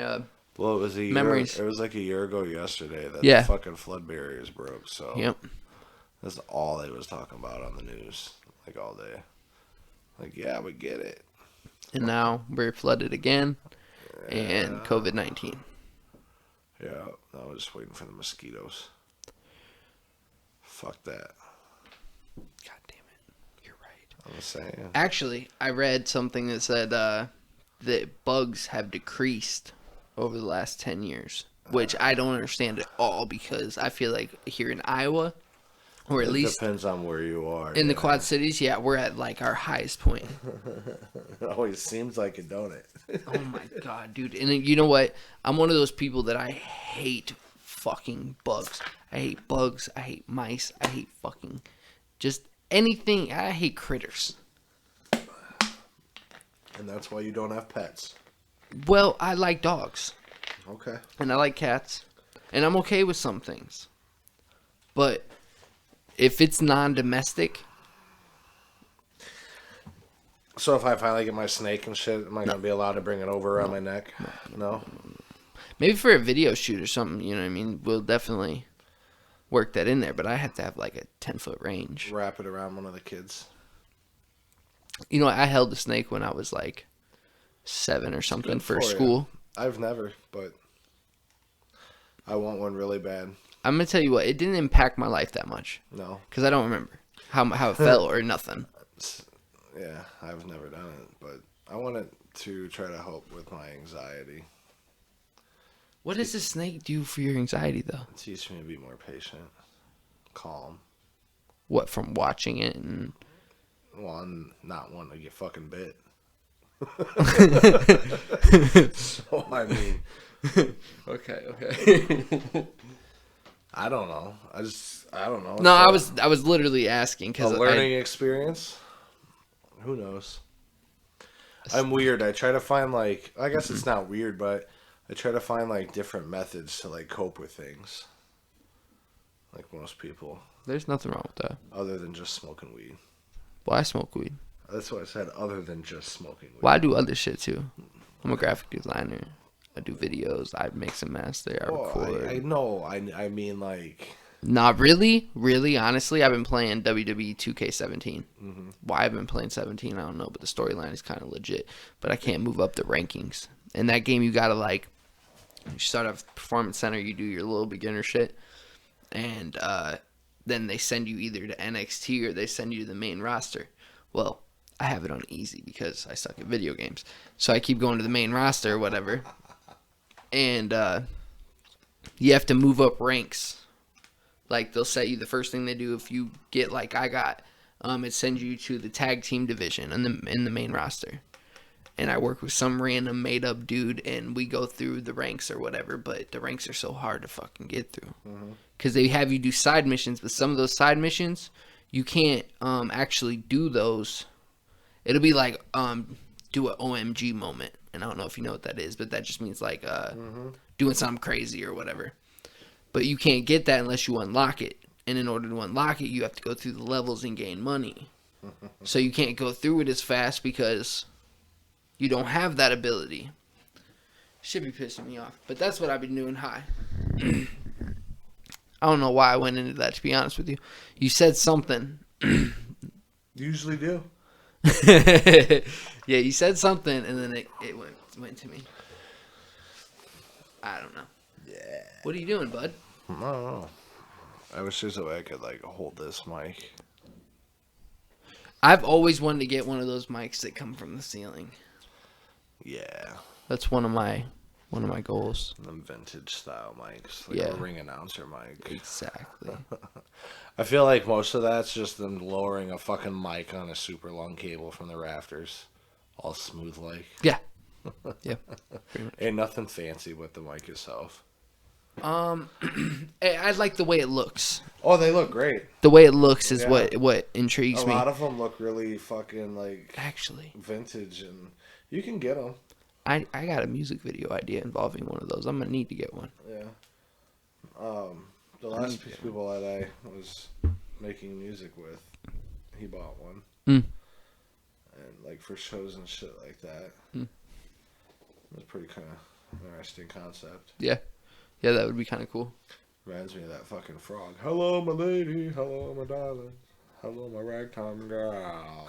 Well, it was a year. memories. It was like a year ago yesterday that Yeah. the fucking flood barriers broke. So Yep. that's all they was talking about on the news, like all day. Like, yeah, we get it. And now we're flooded again, and COVID-19. Yeah, I was just waiting for the mosquitoes. Fuck that. God damn it. You're right. I'm saying. Actually, I read something that said that bugs have decreased over the last 10 years, which I don't understand at all because I feel like here in Iowa, or at least Depends on where you are. in the Quad Cities, yeah, we're at like our highest point. It always seems like it, don't it? Oh my god, dude. And then, you know what? I'm one of those people that I hate fucking bugs. I hate bugs. I hate mice. I hate fucking just anything. I hate critters. And that's why you don't have pets. Well, I like dogs. Okay. And I like cats. And I'm okay with some things. But if it's non-domestic, So if I finally get my snake and shit, am I going to be allowed to bring it over around my neck? No? maybe for a video shoot or something, you know what I mean? We'll definitely work that in there. But I have to have like a 10-foot range. Wrap it around one of the kids. You know, I held a snake when I was like 7 or something for you. school. I've never, but I want one really bad. I'm going to tell you what, it didn't impact my life that much. No. Because I don't remember how it felt or nothing. Yeah, I've never done it, but I want it to try to help with my anxiety. What does a snake do for your anxiety, though? Teach me to be more patient, calm. What, from watching it? And Well, I'm not wanting to get fucking bit. So, I mean, Okay. I don't know. I don't know. No, It's I was literally asking a because learning experience. Who knows? I'm weird. I try to find like, I guess it's not weird, but I try to find like different methods to like cope with things. Like most people, there's nothing wrong with that. other than just smoking weed. Well, I smoke weed. That's what I said. Other than just smoking weed. Well, I do other shit too. I'm a graphic designer. I do videos. I mix and master. I Oh, record. I know. I mean, like, Not really. Really, honestly, I've been playing WWE 2K17. Why I've been playing 17, I don't know, but the storyline is kind of legit. But I can't move up the rankings. In that game, you gotta like, you start off Performance Center, you do your little beginner shit, and then they send you either to NXT or they send you to the main roster. Well, I have it on easy because I suck at video games, so I keep going to the main roster or whatever, and you have to move up ranks. Like, they'll set you, the first thing they do, if you get like I got, it sends you to the tag team division in the main roster. And I work with some random made up dude, and we go through the ranks or whatever, but the ranks are so hard to fucking get through. Because they have you do side missions, but some of those side missions, you can't actually do those. It'll be like, do an OMG moment. And I don't know if you know what that is, but that just means like doing something crazy or whatever. But you can't get that unless you unlock it. And in order to unlock it, you have to go through the levels and gain money. So you can't go through it as fast because you don't have that ability. Should be pissing me off. But that's what I've been doing. Hi. I don't know why I went into that, to be honest with you. You said something. Usually do. Yeah, you said something, and then it went to me. I don't know. Yeah. What are you doing, bud? I don't know. I wish there's a way I could, like, hold this mic. I've always wanted to get one of those mics that come from the ceiling. Yeah. That's one of my goals. Them vintage style mics. Like Yeah. a ring announcer mic. Exactly. I feel like most of that's just them lowering a fucking mic on a super long cable from the rafters. All smooth like. Yeah. Yeah. Ain't nothing fancy with the mic itself. I like the way it looks. Oh, they look great. The way it looks is Yeah. what intrigues A me. lot of them look really fucking like Actually, vintage, and you can get them. I got a music video idea involving one of those. I'm gonna need to get one. Yeah. The last people that I was making music with, he bought one. Mm. And like for shows and shit like that. Mm. It was pretty kind of interesting concept. Yeah, that would be kind of cool. Reminds me of that fucking frog. Hello, my lady. Hello, my darling. Hello, my ragtime girl.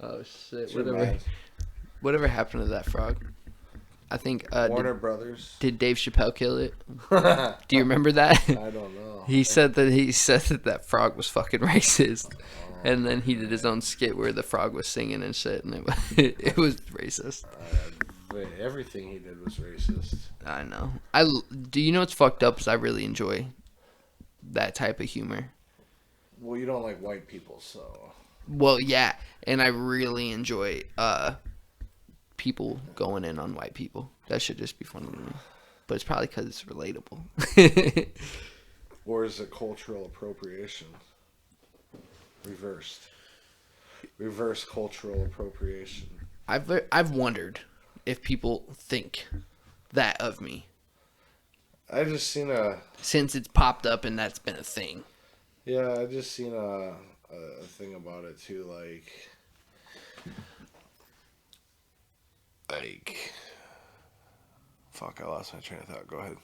Oh shit! It reminds- Whatever happened to that frog? I think Warner Brothers. did Dave Chappelle kill it? Do you remember that? I don't know. He said that frog was fucking racist, and then he did his own skit where the frog was singing and shit, and it was racist. Everything he did was racist. I know. Do you know what's fucked up? Is I really enjoy that type of humor. Well, you don't like white people, so. Well, yeah, and I really enjoy people going in on white people. That should just be funny to me. But it's probably because it's relatable. Or is it cultural appropriation? Reversed. Reverse cultural appropriation. I've wondered if people think that of me I just seen since it's popped up and that's been a thing. I just seen a thing about it too, like, fuck, I lost my train of thought. Go ahead.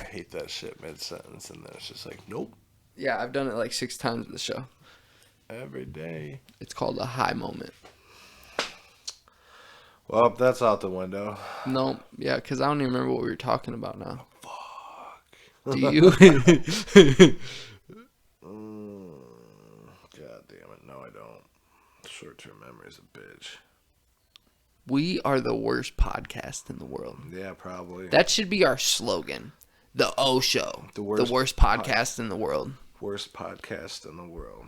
I hate that shit mid-sentence, and then it's just like, nope. Yeah, I've done it like 6 times in the show. Every day. It's called a high moment. Well, that's out the window. No, yeah, because I don't even remember what we were talking about now. Fuck. Do you? God damn it. No, I don't. Short-term memory is a bitch. We are the worst podcast in the world. Yeah, probably. That should be our slogan. The O Show. The worst podcast in the world. Worst podcast in the world.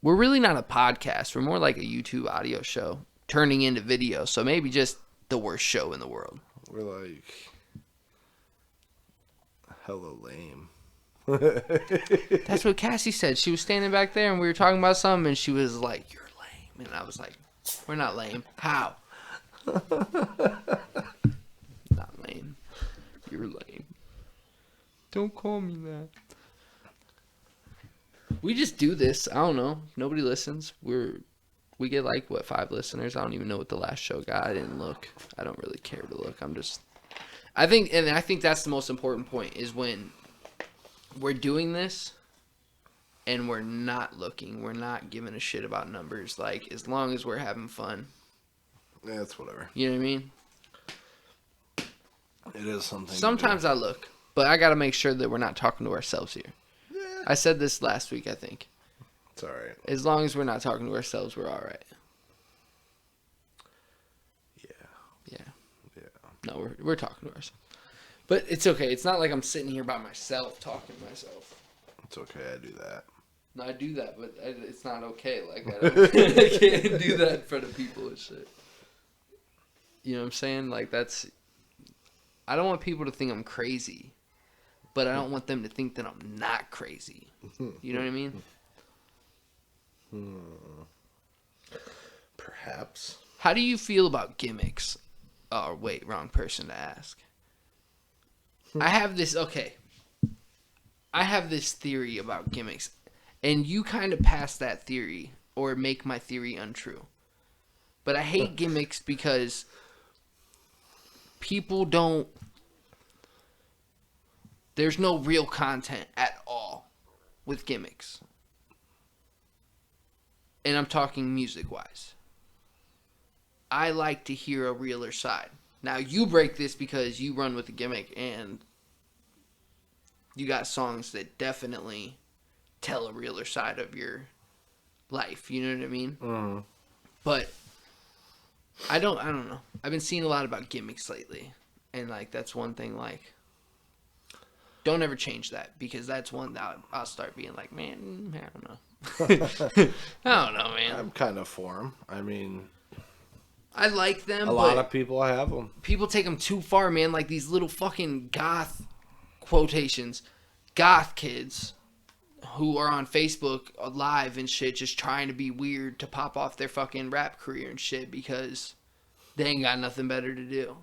We're really not a podcast. We're more like a YouTube audio show turning into video. So maybe just the worst show in the world. We're like hella lame. That's what Cassie said. She was standing back there and we were talking about something and she was like, "You're lame." And I was like, "We're not lame. How?" Not lame. You're lame. Don't call me that. We just do this. I don't know. Nobody listens. We get like 5 listeners. I don't even know what the last show got. I didn't look. I don't really care to look. I think that's the most important point is when we're doing this and we're not looking. We're not giving a shit about numbers. Like, as long as we're having fun. Yeah, it's whatever. You know what I mean? It is something. Sometimes I look, but I got to make sure that we're not talking to ourselves here. Yeah. I said this last week, I think. It's all right. As long as we're not talking to ourselves, we're all right. Yeah. No, we're talking to ourselves. But it's okay. It's not like I'm sitting here by myself talking to myself. It's okay. I do that. No, I do that, but it's not okay. Like, I can't do that in front of people and shit. You know what I'm saying? Like, I don't want people to think I'm crazy, but I don't want them to think that I'm not crazy. You know what I mean? Perhaps. How do you feel about gimmicks? Oh, wait, wrong person to ask. I have this theory about gimmicks, and you kind of pass that theory or make my theory untrue. But I hate gimmicks because people don't There's no real content at all with gimmicks. And I'm talking music-wise. I like to hear a realer side. Now, you break this because you run with a gimmick and you got songs that definitely tell a realer side of your life. You know what I mean? Mm. But I don't know. I've been seeing a lot about gimmicks lately. And, like, that's one thing, like, don't ever change that because that's one that I'll start being like, man, I don't know. I don't know, man. I'm kind of for them. I mean, I like them. a lot of people have them. People take them too far, man. Like these little fucking goth quotations, goth kids who are on Facebook live and shit, just trying to be weird to pop off their fucking rap career and shit because they ain't got nothing better to do.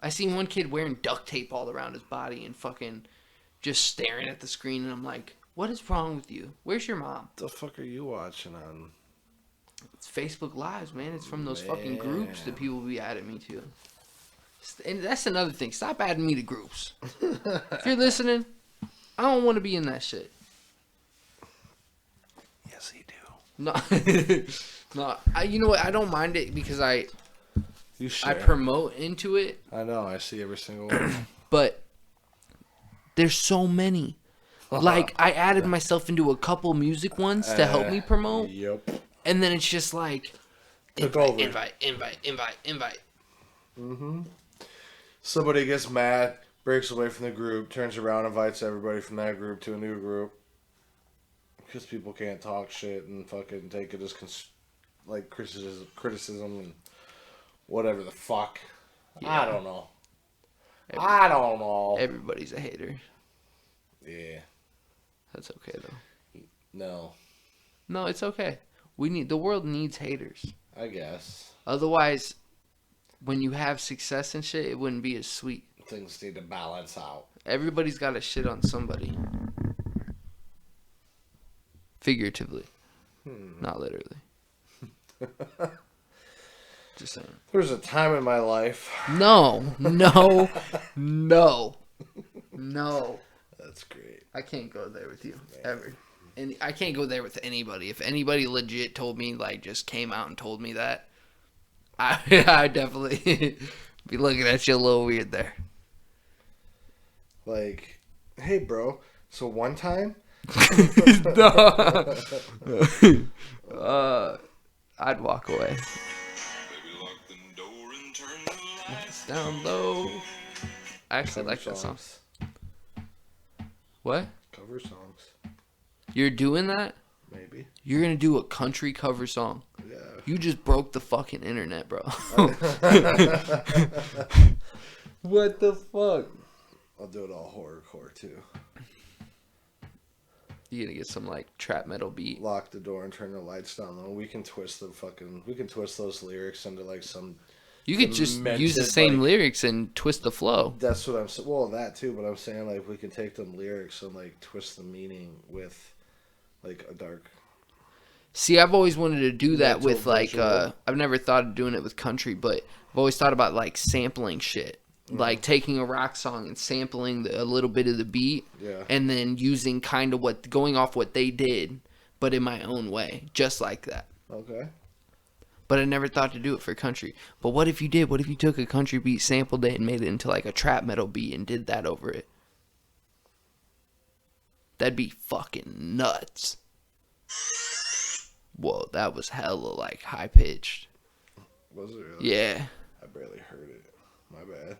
I seen one kid wearing duct tape all around his body and fucking just staring at the screen, and I'm like, what is wrong with you? Where's your mom? What the fuck are you watching on? It's Facebook Lives, man. It's from those fucking groups that people be adding me to. And that's another thing. Stop adding me to groups. If you're listening, I don't want to be in that shit. Yes, you do. No. You know what? I don't mind it because I share. promote into it. I know. I see every single one. But there's so many. Like, I added myself into a couple music ones to help me promote. Yep. And then it's just like, Took over. invite. Mm-hmm. Somebody gets mad, breaks away from the group, turns around, invites everybody from that group to a new group. Because people can't talk shit and fucking take it as criticism and whatever the fuck. Yeah. I don't know. I don't know. Everybody's a hater. Yeah. That's okay, though. No, it's okay. The world needs haters. I guess. Otherwise, when you have success and shit, it wouldn't be as sweet. Things need to balance out. Everybody's got to shit on somebody. Figuratively. Not literally. Just saying. There was a time in my life. No. That's great. I can't go there with you, ever. And I can't go there with anybody. If anybody legit told me, like, just came out and told me that, I'd definitely be looking at you a little weird there. Like, hey, bro, so one time... I'd walk away. Lights down low. I actually like that song. What? Cover songs. You're doing that? Maybe. You're gonna do a country cover song? Yeah. You just broke the fucking internet, bro. What the fuck? I'll do it all horrorcore too. You gonna get some like trap metal beat? Lock the door and turn the lights down low. We can twist those lyrics into like some. You could just use the same lyrics and twist the flow. That's what I'm saying. Well, that too, but I'm saying like we can take them lyrics and like twist the meaning with like a dark. See, I've always wanted to do that with like visual. I've never thought of doing it with country, but I've always thought about like sampling shit. Like taking a rock song and sampling a little bit of the beat, and then using kind of going off what they did, but in my own way, just like that. Okay. But I never thought to do it for country. But what if you did? What if you took a country beat, sampled it, and made it into like a trap metal beat and did that over it? That'd be fucking nuts. Whoa, that was hella like high pitched. Was it really? Yeah. I barely heard it. My bad.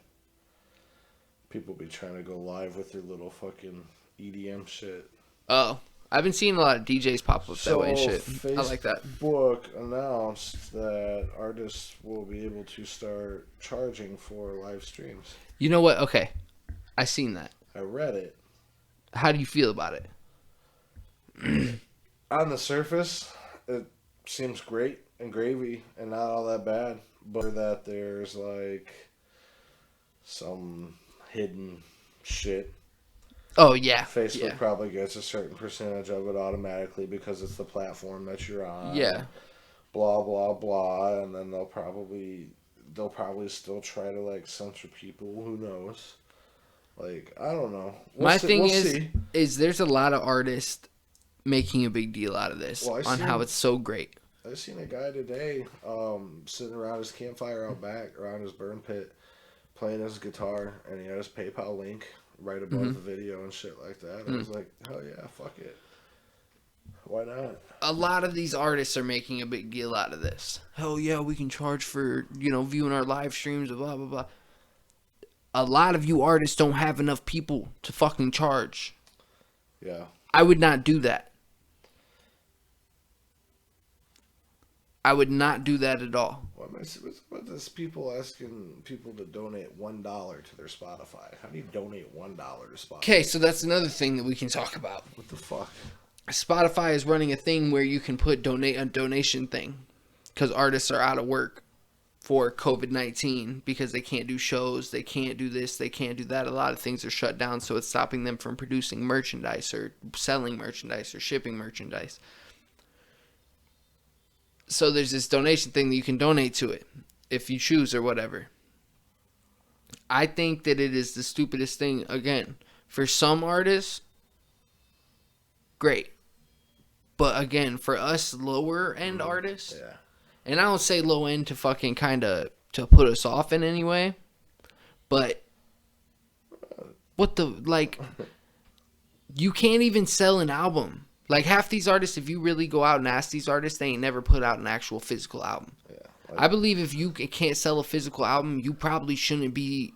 People be trying to go live with their little fucking EDM shit. Oh, I've been seeing a lot of DJs pop up that way and shit. I like that. Facebook announced that artists will be able to start charging for live streams. You know what? Okay. I seen that. I read it. How do you feel about it? On the surface, it seems great and gravy and not all that bad. But that there's like some hidden shit. Oh, yeah. Facebook probably gets a certain percentage of it automatically because it's the platform that you're on. Yeah. Blah, blah, blah. And then they'll probably still try to like censor people. Who knows? Like, I don't know. My thing we'll is, see. there's a lot of artists making a big deal out of this on how it's so great. I seen a guy today sitting around his campfire out back, around his burn pit, playing his guitar, and he had his PayPal link right above the video and shit like that. I was like, hell yeah, fuck it. Why not? A lot of these artists are making a big deal out of this. Hell yeah, we can charge for, viewing our live streams, blah, blah, blah. A lot of you artists don't have enough people to fucking charge. Yeah. I would not do that. I would not do that at all. What is people asking people to donate $1 to their Spotify? How do you donate $1 to Spotify? Okay, so that's another thing that we can talk about. What the fuck? Spotify is running a thing where you can put a donation thing because artists are out of work for COVID-19 because they can't do shows, they can't do this, they can't do that. A lot of things are shut down, so it's stopping them from producing merchandise or selling merchandise or shipping merchandise. So there's this donation thing that you can donate to it if you choose or whatever. I think that it is the stupidest thing. Again, for some artists, great. But again, for us lower end artists, Yeah. and I don't say low end to fucking kind of to put us off in any way, but what the, like, you can't even sell an album. Like, half these artists, if you really go out and ask these artists, they ain't never put out an actual physical album. Yeah. I believe if you can't sell a physical album, you probably shouldn't be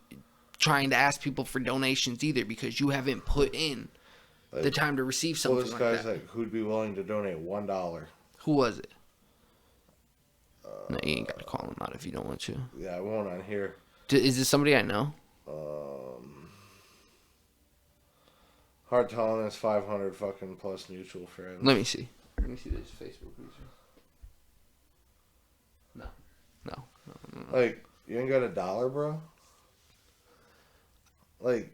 trying to ask people for donations either, because you haven't put in the time to receive something Well, this like guy's that. like, who'd be willing to donate $1? Who was it? No, you ain't got to call him out if you don't want to. Yeah, I won't on here. Is this somebody I know? Hard telling. It's 500 fucking plus mutual friends. Let me see. Let me see this Facebook user. No. Like, you ain't got $1, bro? Like,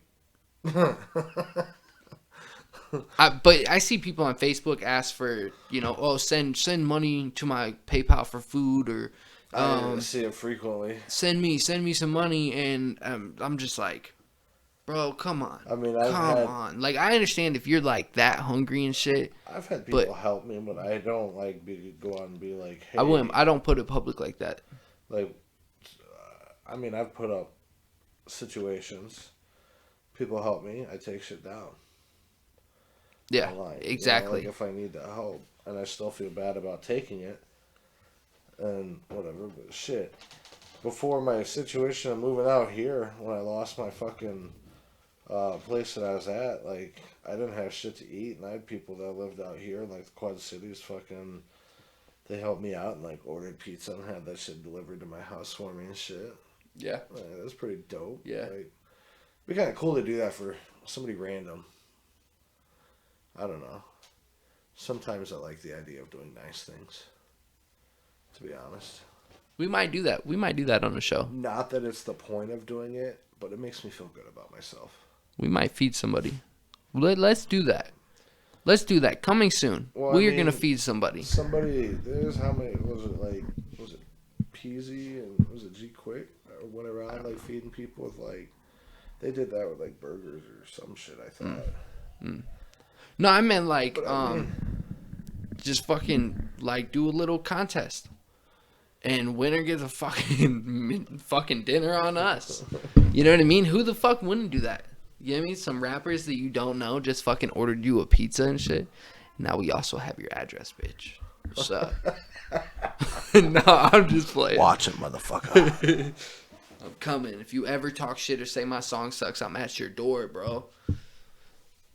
But I see people on Facebook ask for, send money to my PayPal for food, or I see it frequently. send me some money, and I'm just like, bro, come on. I mean, come on. Like, I understand if you're like that hungry and shit. I've had people help me, but I don't like go out and be like, hey. I don't put it public like that. Like, I mean, I've put up situations. People help me. I take shit down. Yeah, Online. exactly. Like if I need the help, and I still feel bad about taking it, and whatever. But shit, before my situation of moving out here, when I lost my fucking place that I was at, like, I didn't have shit to eat, and I had people that lived out here in like the Quad Cities, fucking, they helped me out and like ordered pizza and had that shit delivered to my house for me and shit. Yeah. Like, that's pretty dope. Yeah. Like, it'd be kind of cool to do that for somebody random. I don't know. Sometimes I like the idea of doing nice things, to be honest. We might do that. We might do that on the show. Not that it's the point of doing it, but it makes me feel good about myself. We might feed somebody. Let's do that. Let's do that. Coming soon. Well, We are going to feed somebody. There's how many, was it Peasy and was it G Quick? Or went around like feeding people with like, they did that with like burgers or some shit, I thought. No, I meant like, But I mean, just fucking like do a little contest, and winner gets a fucking dinner on us. You know what I mean? Who the fuck wouldn't do that? You know what I mean? Some rappers that you don't know just fucking ordered you a pizza and shit. Now we also have your address, bitch. What's up? No, I'm just playing. watch it, motherfucker. I'm coming. If you ever talk shit or say my song sucks, I'm at your door, bro.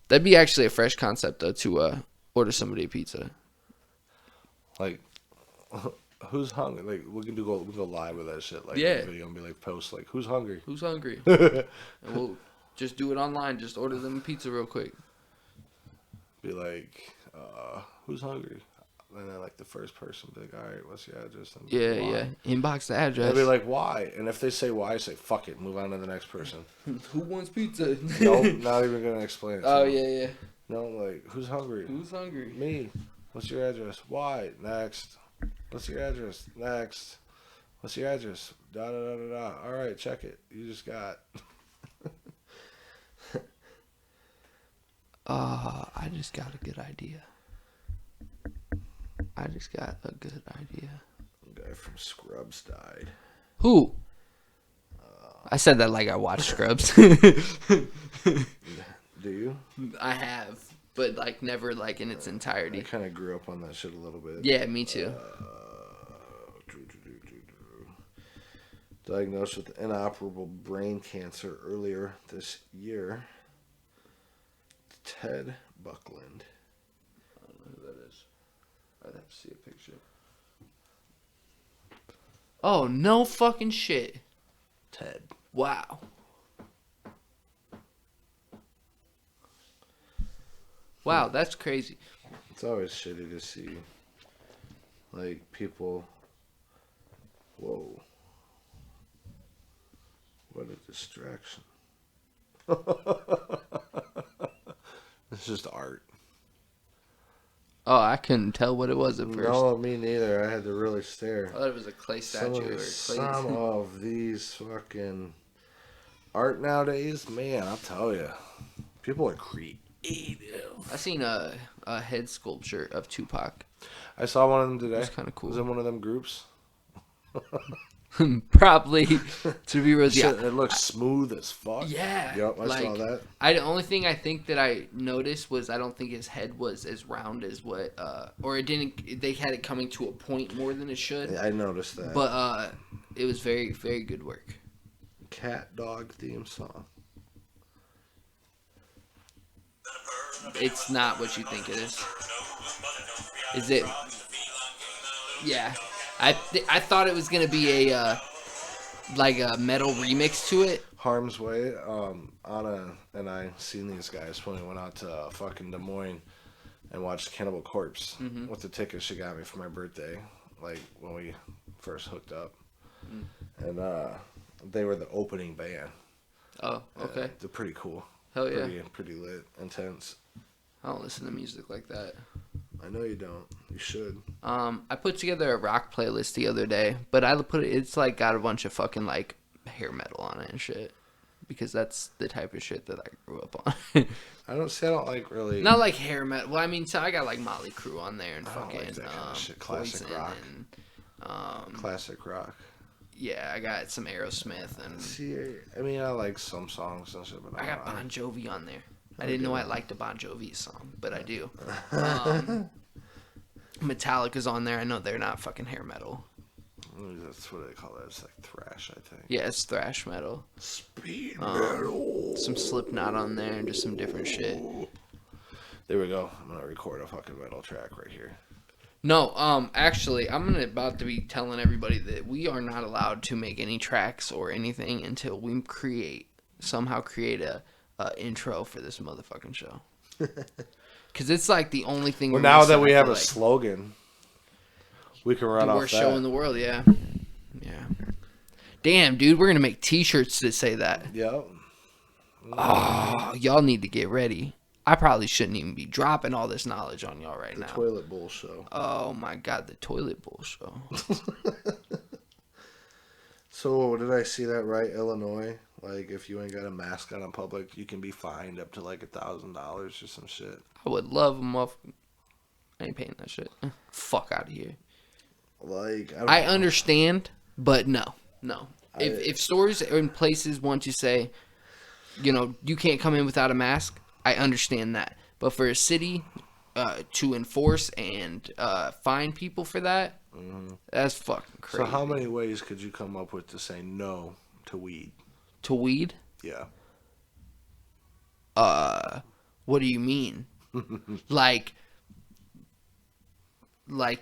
That'd be actually a fresh concept, though, to order somebody a pizza. Like, who's hungry? Like, we can go live with that shit. Like, Yeah. in the video and be like, post like, who's hungry? Who's hungry? And we'll just do it online. Just order them a pizza real quick. Be like, who's hungry? And then like the first person be like, all right, what's your address? And Yeah, why? yeah. Inbox the address. They'll be like, why? And if they say why, say, fuck it, move on to the next person. Who wants pizza? No, not even gonna explain it. Oh, to them. yeah, yeah. No, like, who's hungry? Who's hungry? Me. What's your address? Why? Next. What's your address? Next. What's your address? Da da da da da. All right, check it. You just got. I just got a good idea. The guy from Scrubs died. Who? I said that like I watched Scrubs. Do you? I have, but like never like in its I entirety. kind of grew up on that shit a little bit. Yeah, me too. Diagnosed with inoperable brain cancer earlier this year. Ted Buckland. I don't know who that is. I'd have to see a picture. Oh, no fucking shit. Ted. Wow. Wow, that's crazy. It's always shitty to see, like, people. Whoa. What a distraction. It's just art. Oh, I couldn't tell what it was at first. No, me neither. I had to really stare. I thought it was a clay statue or a clay. Some of these fucking art nowadays, man, I'll tell you, people are creative. I seen a head sculpture of Tupac. I saw one of them today. It's kinda cool. Was in one of them groups. Probably, to be real. Yeah. It looks smooth as fuck. Yeah. Yep, I like, saw that. The only thing I think that I noticed was I don't think his head was as round as what, or it didn't. They had it coming to a point more than it should. Yeah, I noticed that. But it was very, very good work. Cat dog theme song. It's not what you think it is. Is it? Yeah. I thought it was gonna be a like a metal remix to it. Harm's Way. Anna and I seen these guys when we went out to fucking Des Moines and watched Cannibal Corpse with the tickets she got me for my birthday, like when we first hooked up. And they were the opening band. Oh, okay. They're pretty cool. Hell yeah. Pretty lit, intense. I don't listen to music like that. I know you don't. You should. I put together a rock playlist the other day, but it's like got a bunch of fucking like hair metal on it and shit, because that's the type of shit that I grew up on. I don't like really. Not like hair metal. Well, I mean, so I got like Motley Crue on there and I don't fucking like that kind of shit. Classic Poison rock. and Classic rock. yeah, I got some Aerosmith and See, I mean, I like some songs and shit, but I got Bon Jovi on there. I Okay. didn't know I liked a Bon Jovi song, but I do. Metallica's on there. I know they're not fucking hair metal. That's what they call it. It's like thrash, I think. Yeah, it's thrash metal. Speed metal. Some Slipknot on there and just some different shit. There we go. I'm gonna record a fucking metal track right here. No, actually, I'm about to be telling everybody that we are not allowed to make any tracks or anything until we somehow create a intro for this motherfucking show. Because it's like the only thing. Well, we're now missing, that we I have feel a like. slogan, we can run The off worst that. show in the world, yeah. Yeah. Damn, dude, we're gonna make T-shirts that say that. Yep. Oh, y'all need to get ready. I probably shouldn't even be dropping all this knowledge on y'all right The now. Toilet Bowl Show. Oh my god, the Toilet Bowl Show. So did I see that right? Illinois, like if you ain't got a mask on in public, you can be fined up to like $1,000 or some shit. I would love a motherfucker. I ain't paying that shit. Fuck out of here. Like I understand, but no. I- If stores and places want to say, you can't come in without a mask, I understand that. But for a city to enforce and fine people for that, that's fucking crazy. So how many ways could you come up with to say no to weed? To weed? Yeah. What do you mean? Like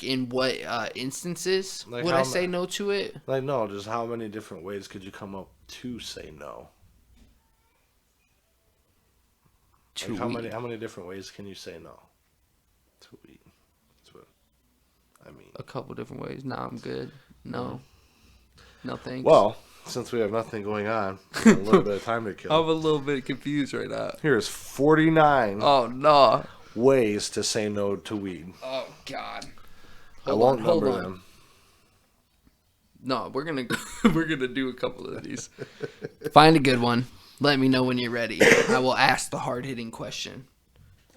in what instances Like would how I say no to it? Like no, just how many different ways could you come up to say no? To Like weed? how many different ways can you say no to weed? That's what I mean. A couple different ways. Nah, I'm good. No thanks. Well, since we have nothing going on, a little bit of time to kill. I'm a little bit confused right now. Here's 49 Oh no. ways to say no to weed. Oh god. I won't number them. No, we're gonna do a couple of these. Find a good one. Let me know when you're ready. I will ask the hard hitting question.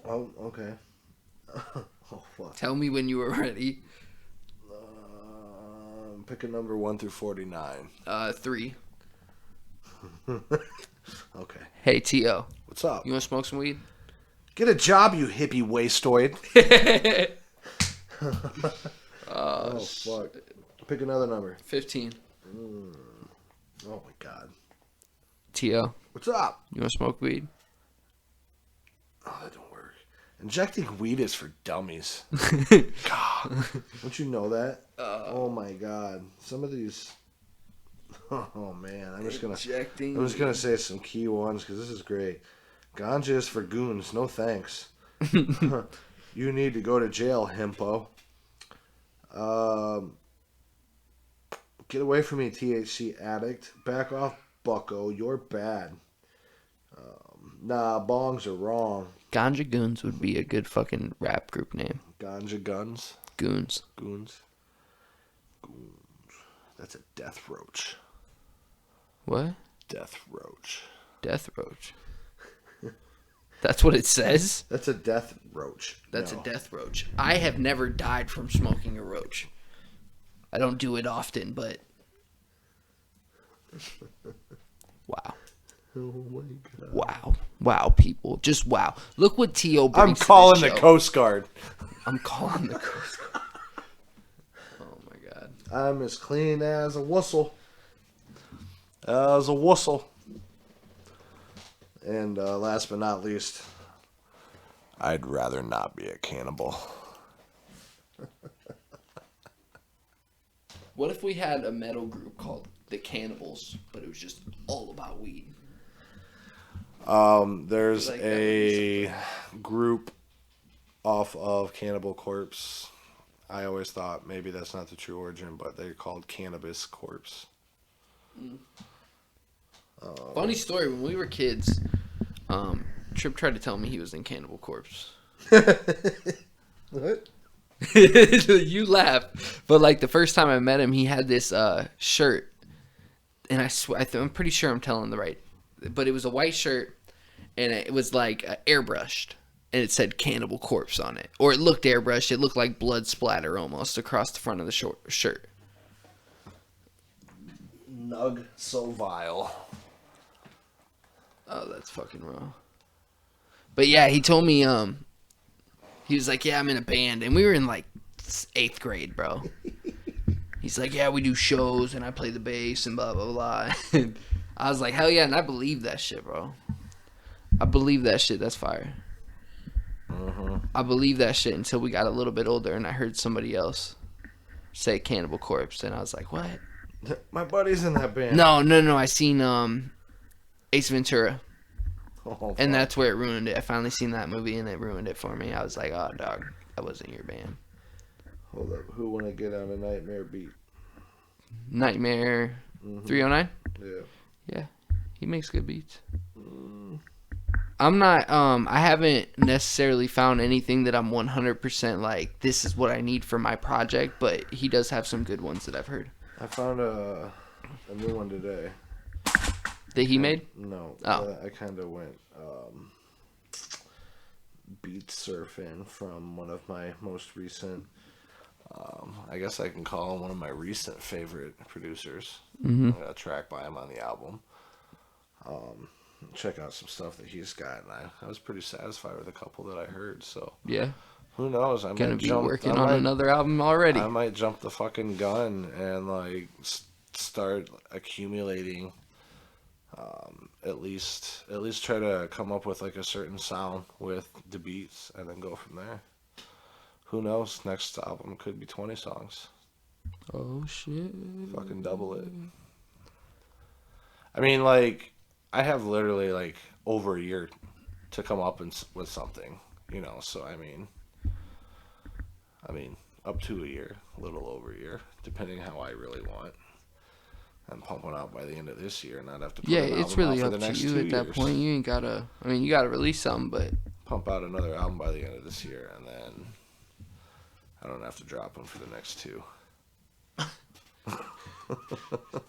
Oh, okay. Oh, fuck. Tell me when you were ready. Pick a number 1 through 49. 3. Okay. Hey, T.O. What's up? You want to smoke some weed? Get a job, you hippie wastoid. Oh, fuck. Pick another number. 15. Oh, my God. T.O. What's up? You want to smoke weed? Oh, that don't work. Injecting weed is for dummies. God. Don't you know that? Oh, my God. Some of these... Oh, man. I'm just going to say some key ones because this is great. Ganja is for goons. No thanks. You need to go to jail, himpo. Get away from me, THC addict. Back off, bucko. You're bad. Nah, bongs are wrong. Ganja Goons would be a good fucking rap group name. Ganja guns? Goons. Goons. That's a death roach. What? Death roach. Death roach. That's what it says? That's a death roach. That's No. a death roach. I have never died from smoking a roach. I don't do it often, but... Wow. Oh my God. Wow. Wow, people. Just wow. Look what T.O. brings I'm to calling this the show. Coast Guard. I'm calling the Coast Guard. Oh my God. I'm as clean as a whistle. As a whistle. And last but not least, I'd rather not be a cannibal. What if we had a metal group called the Cannibals, but it was just all about weed? There's Like, that would be a group off of Cannibal Corpse. I always thought maybe that's not the true origin, but they're called Cannabis Corpse. Funny story, when we were kids, Trip tried to tell me he was in Cannibal Corpse. What? You laugh, but like the first time I met him, he had this shirt, and I swear, I'm pretty sure I'm telling the right, but it was a white shirt, and it was like airbrushed, and it said Cannibal Corpse on it, or it looked airbrushed. It looked like blood splatter almost across the front of the shirt. Nug so vile. Oh, that's fucking raw. But yeah, he told me, he was like, yeah, I'm in a band. And we were in like 8th grade, bro. He's like, yeah, we do shows and I play the bass and blah, blah, blah. And I was like, hell yeah. And I believe that shit, bro. I believe that shit. That's fire. I believe that shit until we got a little bit older and I heard somebody else say Cannibal Corpse. And I was like, what? My buddy's in that band. No. I seen Ace Ventura. Oh, And fuck. that's where it ruined it. I finally seen that movie and it ruined it for me. I was like, oh, dog, that wasn't your band. Hold up. Who want to get on a Nightmare beat? Nightmare 309? Yeah. Yeah, he makes good beats. I'm not, I haven't necessarily found anything that I'm 100% like, this is what I need for my project, but he does have some good ones that I've heard. I found a new one today. That he made? No. Oh. I kind of went beat surfing from one of my most recent, I guess I can call him one of my recent favorite producers. I got a track by him on the album. Check out some stuff that he's got, and I was pretty satisfied with a couple that I heard, so Yeah. who knows? I Gonna might be jump, working on another album already. I might jump the fucking gun and like start accumulating. At least try to come up with like a certain sound with the beats and then go from there. Who knows? Next album could be 20 songs. Oh, shit. Fucking double it. I mean, like, I have literally like over a year to come up with something, you know, so I mean, up to a year, a little over a year, depending how I really want. I'm pumping out by the end of this year, and I'd have to put Yeah, an it's album really out up for the to next you 2 at that years. point. You ain't gotta, you gotta release something, but Pump out another album by the end of this year, and then I don't have to drop them for the next 2.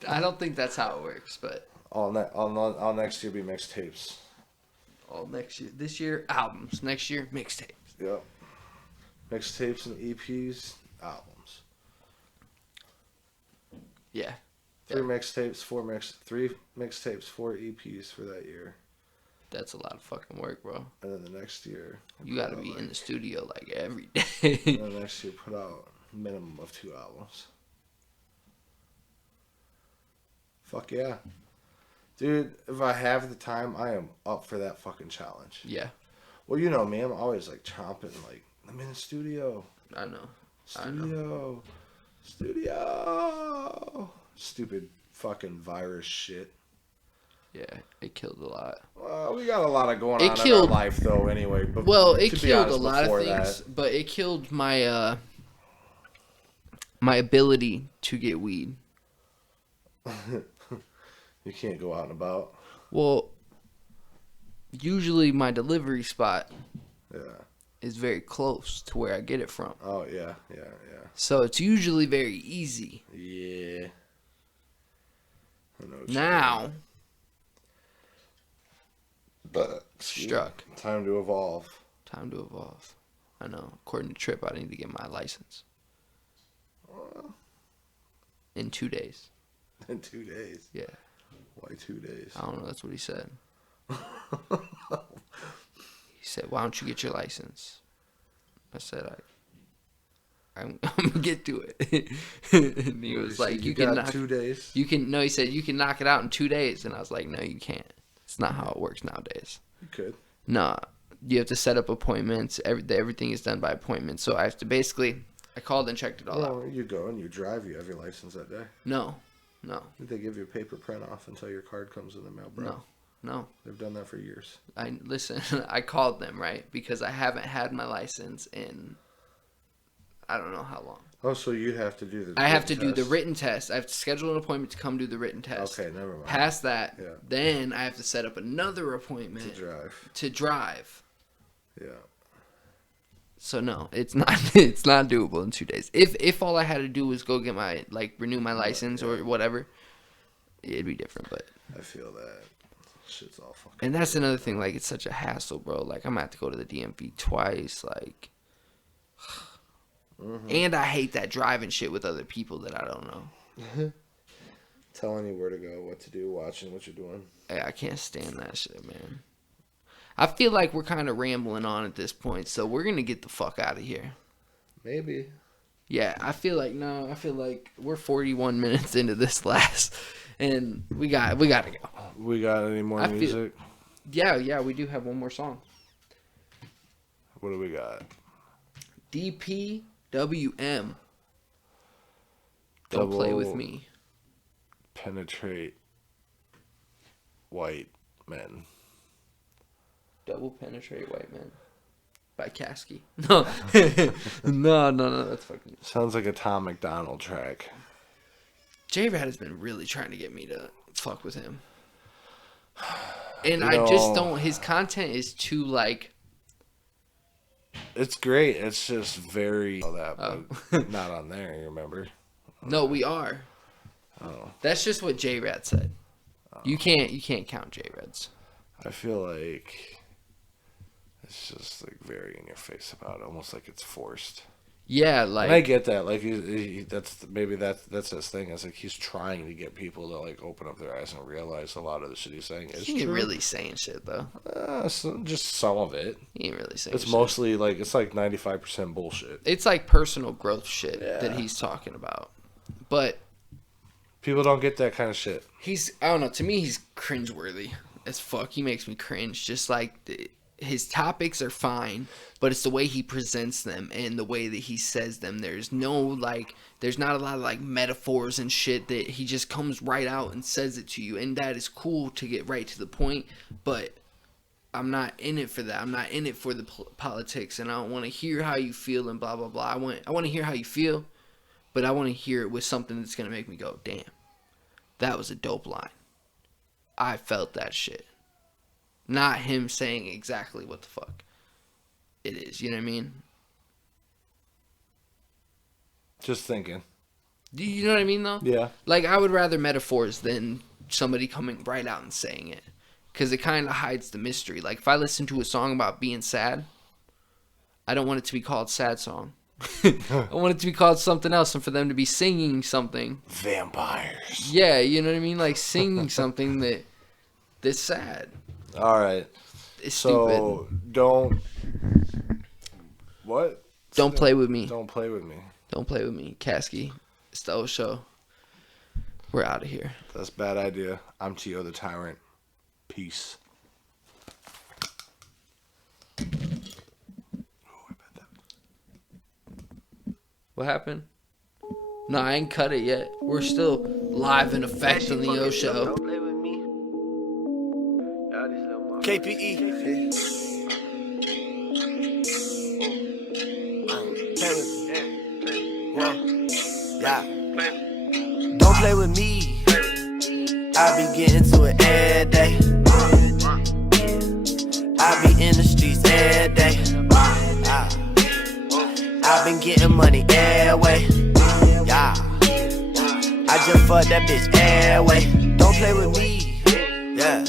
I don't think that's how it works, but All next year be mixtapes. all next year. This year, albums. Next year, mixtapes. Yep. Mixtapes and EPs, albums. Yeah. 3 mixtapes, 3 mixtapes, 4 EPs for that year. That's a lot of fucking work, bro. And then the next year, You gotta be in the studio like every day. and then the next year, put out a minimum of 2 albums. Fuck yeah. Dude, if I have the time, I am up for that fucking challenge. Yeah, Well, you know me, I'm always like chomping, like, I'm in the studio. I know. Studio. Stupid fucking virus shit. Yeah, it killed a lot. Well, we got a lot of going It on killed- in our life, though, anyway. But Well, it to be killed a honest, lot of before things, but it killed my my ability to get weed. You can't go out and about. Well, usually my delivery spot Yeah. is very close to where I get it from. Oh, yeah. So it's usually very easy. Yeah. I know what you Now, mean. But struck. time to evolve. Time to evolve. I know. According to Trip, I need to get my license in 2 days. In 2 days. Yeah. Why 2 days? I don't know. That's what he said. He said, "Why don't you get your license?" I said, I'm gonna get to it. And he was like, "You can got knock 2 days. You can." No, he said, "You can knock it out in 2 days." And I was like, "No, you can't. It's not how it works nowadays." You could. Nah, you have to set up appointments. Everything is done by appointment. So I have to basically. I called and checked it all out. Well, you go and you drive. You have your license that day. No. Did they give you a paper print off until your card comes in the mail, bro? No. They've done that for years. Listen. I called them, right, because I haven't had my license in I don't know how long. Oh, so you have to do the. I have to do the test. written test. I have to schedule an appointment to come do the written test. Okay, never mind. Past that, Yeah. then I have to set up another appointment To drive. Yeah. So no, it's not it's not doable in 2 days. If all I had to do was go get my renew my license or whatever, it'd be different. But I feel that shit's all fucking. and that's another thing. Like it's such a hassle, bro. Like I'm gonna have to go to the DMV twice. Like, and I hate that driving shit with other people that I don't know. Telling you where to go, what to do, watching what you're doing. I can't stand that shit, man. I feel like we're kind of rambling on at this point, so we're gonna get the fuck out of here. Maybe. Yeah, I feel like we're 41 minutes into this last, and we gotta go. We got any more music? Yeah, we do have one more song. What do we got? DPWM. Don't play with me. Penetrate white men. Double Penetrate White Men by Kasky. No. No, that's fucking. Sounds like a Tom McDonald track. J-Rad has been really trying to get me to fuck with him. And I just don't. His content is too It's great. It's just very but not on there. You remember? No, we are. Oh. That's just what J-Rad said. You can't count J-Rads. I feel like it's just very in your face about it, almost like it's forced. Yeah, And I get that. Like that's his thing. It's like he's trying to get people to open up their eyes and realize a lot of the shit he's saying is He ain't true. really saying shit though. Just some of it. He ain't really saying It's shit. mostly it's 95% bullshit. It's personal growth shit that he's talking about. But People don't get that kind of shit. I don't know, to me he's cringeworthy as fuck. He makes me cringe. Just his topics are fine, but it's the way he presents them and the way that he says them. There's no there's not a lot of metaphors and shit that he just comes right out and says it to you, and that is cool to get right to the point, but I'm not in it for that. I'm not in it for the politics, and I don't want to hear how you feel and blah blah blah. I want to hear how you feel, but I want to hear it with something that's gonna make me go, damn, that was a dope line. I felt that shit. Not him saying exactly what the fuck it is. You know what I mean? Just thinking. Do you know what I mean, though? Yeah. I would rather metaphors than somebody coming right out and saying it. because it kind of hides the mystery. Like, if I listen to a song about being sad, I don't want it to be called sad song. I want it to be called something else, and for them to be singing something. Vampires. Yeah, you know what I mean? Like, singing something that's sad. All right. It's so stupid. Don't play with me. Don't play with me. Don't play with me. Kasky. It's the O Show. We're out of here. That's Bad Idea. I'm T.O. the Tyrant. Peace. What happened? No, I ain't cut it yet. We're still live in effect on the O Show. KPE. Yeah. Don't play with me. I be getting to it every day. I be in the streets every day. I been getting money every way. Yeah. I just fucked that bitch every way. Don't play with me. Yeah.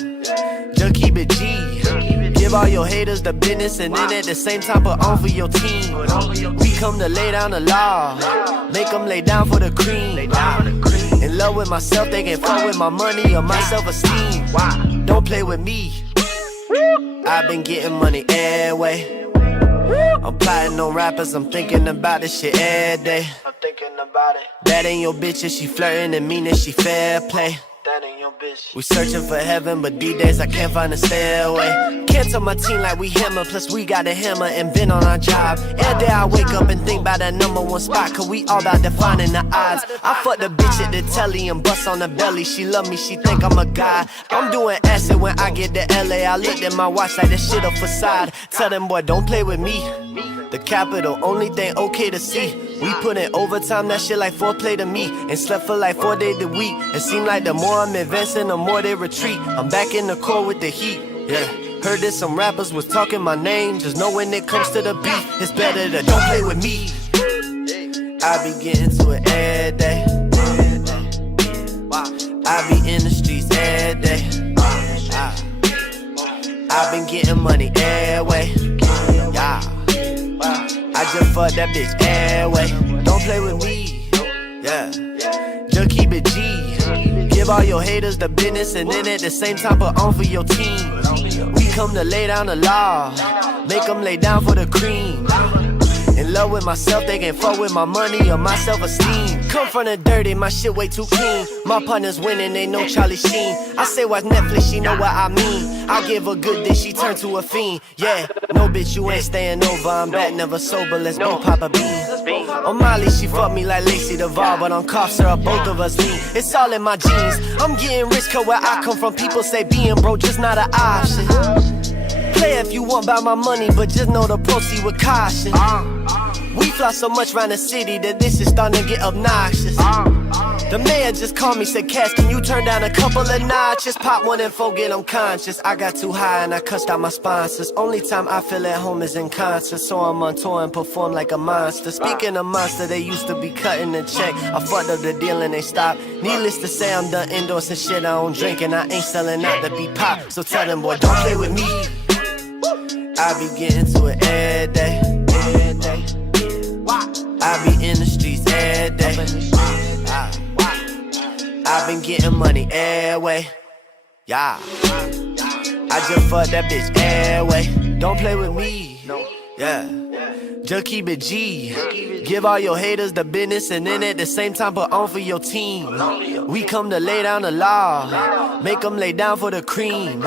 Just keep it G. Give all your haters the business and then at the same time put on for your team. We come to lay down the law. Make them lay down for the cream. In love with myself, they can't fuck with my money or my self-esteem. Don't play with me. I've been getting money every way. I'm plotting on rappers, I'm thinking about this shit every day. I'm thinking about it. That ain't your bitch, and she flirting and mean that she fair play. That ain't your bitch. We searching for heaven, but these days I can't find a stairway. Can't tell my team like we hammer, plus we got a hammer and been on our job. Every day I wake up and think about that number one spot, cause we all about defining the odds. I fucked the bitch at the telly and bust on the belly. She love me, she think I'm a guy. I'm doing acid when I get to LA. I looked at my watch like that shit a facade. Tell them, boy, don't play with me. The capital, only thing okay to see. We put in overtime, that shit like foreplay to me. And slept for like 4 days a week. It seemed like the more I'm advancing, the more they retreat. I'm back in the core with the heat, yeah. Heard that some rappers was talking my name. Just know when it comes to the beat, it's better to don't play with me. I be getting to it every day. I be in the streets every day. I been getting money every way. Yeah. I just fucked that bitch every way. Don't play with me. Yeah. Just keep it G. Give all your haters the business and then at the same time put on for your team. We come to lay down the law. Make them lay down for the cream. In love with myself, they can't fuck with my money or my self-esteem. Come from the dirty, my shit way too clean. My partner's winning, they know Charlie Sheen. I say watch Netflix, she know what I mean. I give her good dick, she turn to a fiend. Yeah, no bitch, you ain't staying over. I'm back, never sober, let's go pop a bean. On Molly, she fucked me like Lacey Duval, but on cough syrup, both of us lean. It's all in my genes. I'm getting rich, cause where I come from, people say being broke just not an option. Play if you want by my money, but just know the proceed with caution. We fly so much around the city that this is starting to get obnoxious. The mayor just called me, said, Cash, can you turn down a couple of notches? Pop one and forget I'm conscious. I got too high and I cussed out my sponsors. Only time I feel at home is in concert, so I'm on tour and perform like a monster. Speaking of monster, they used to be cutting the check. I fucked up the deal and they stopped. Needless to say, I'm done endorsing shit I don't drink, and I ain't selling out to be pop. So tell them, boy, don't play with me. I be getting to it every day. I be in the streets every day. I been getting money every way. Yeah. I just fucked that bitch every way. Don't play with me. Yeah. Just keep it G. Give all your haters the business and then at the same time put on for your team. We come to lay down the law. Make them lay down for the cream.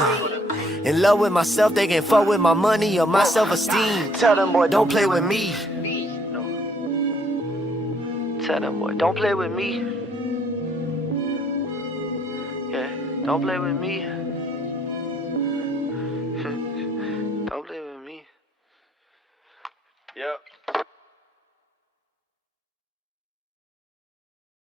In love with myself, they can't fuck with my money or my self-esteem. Tell them, boy, don't play with me. Tell them, boy, don't play with me. Yeah, don't play with me.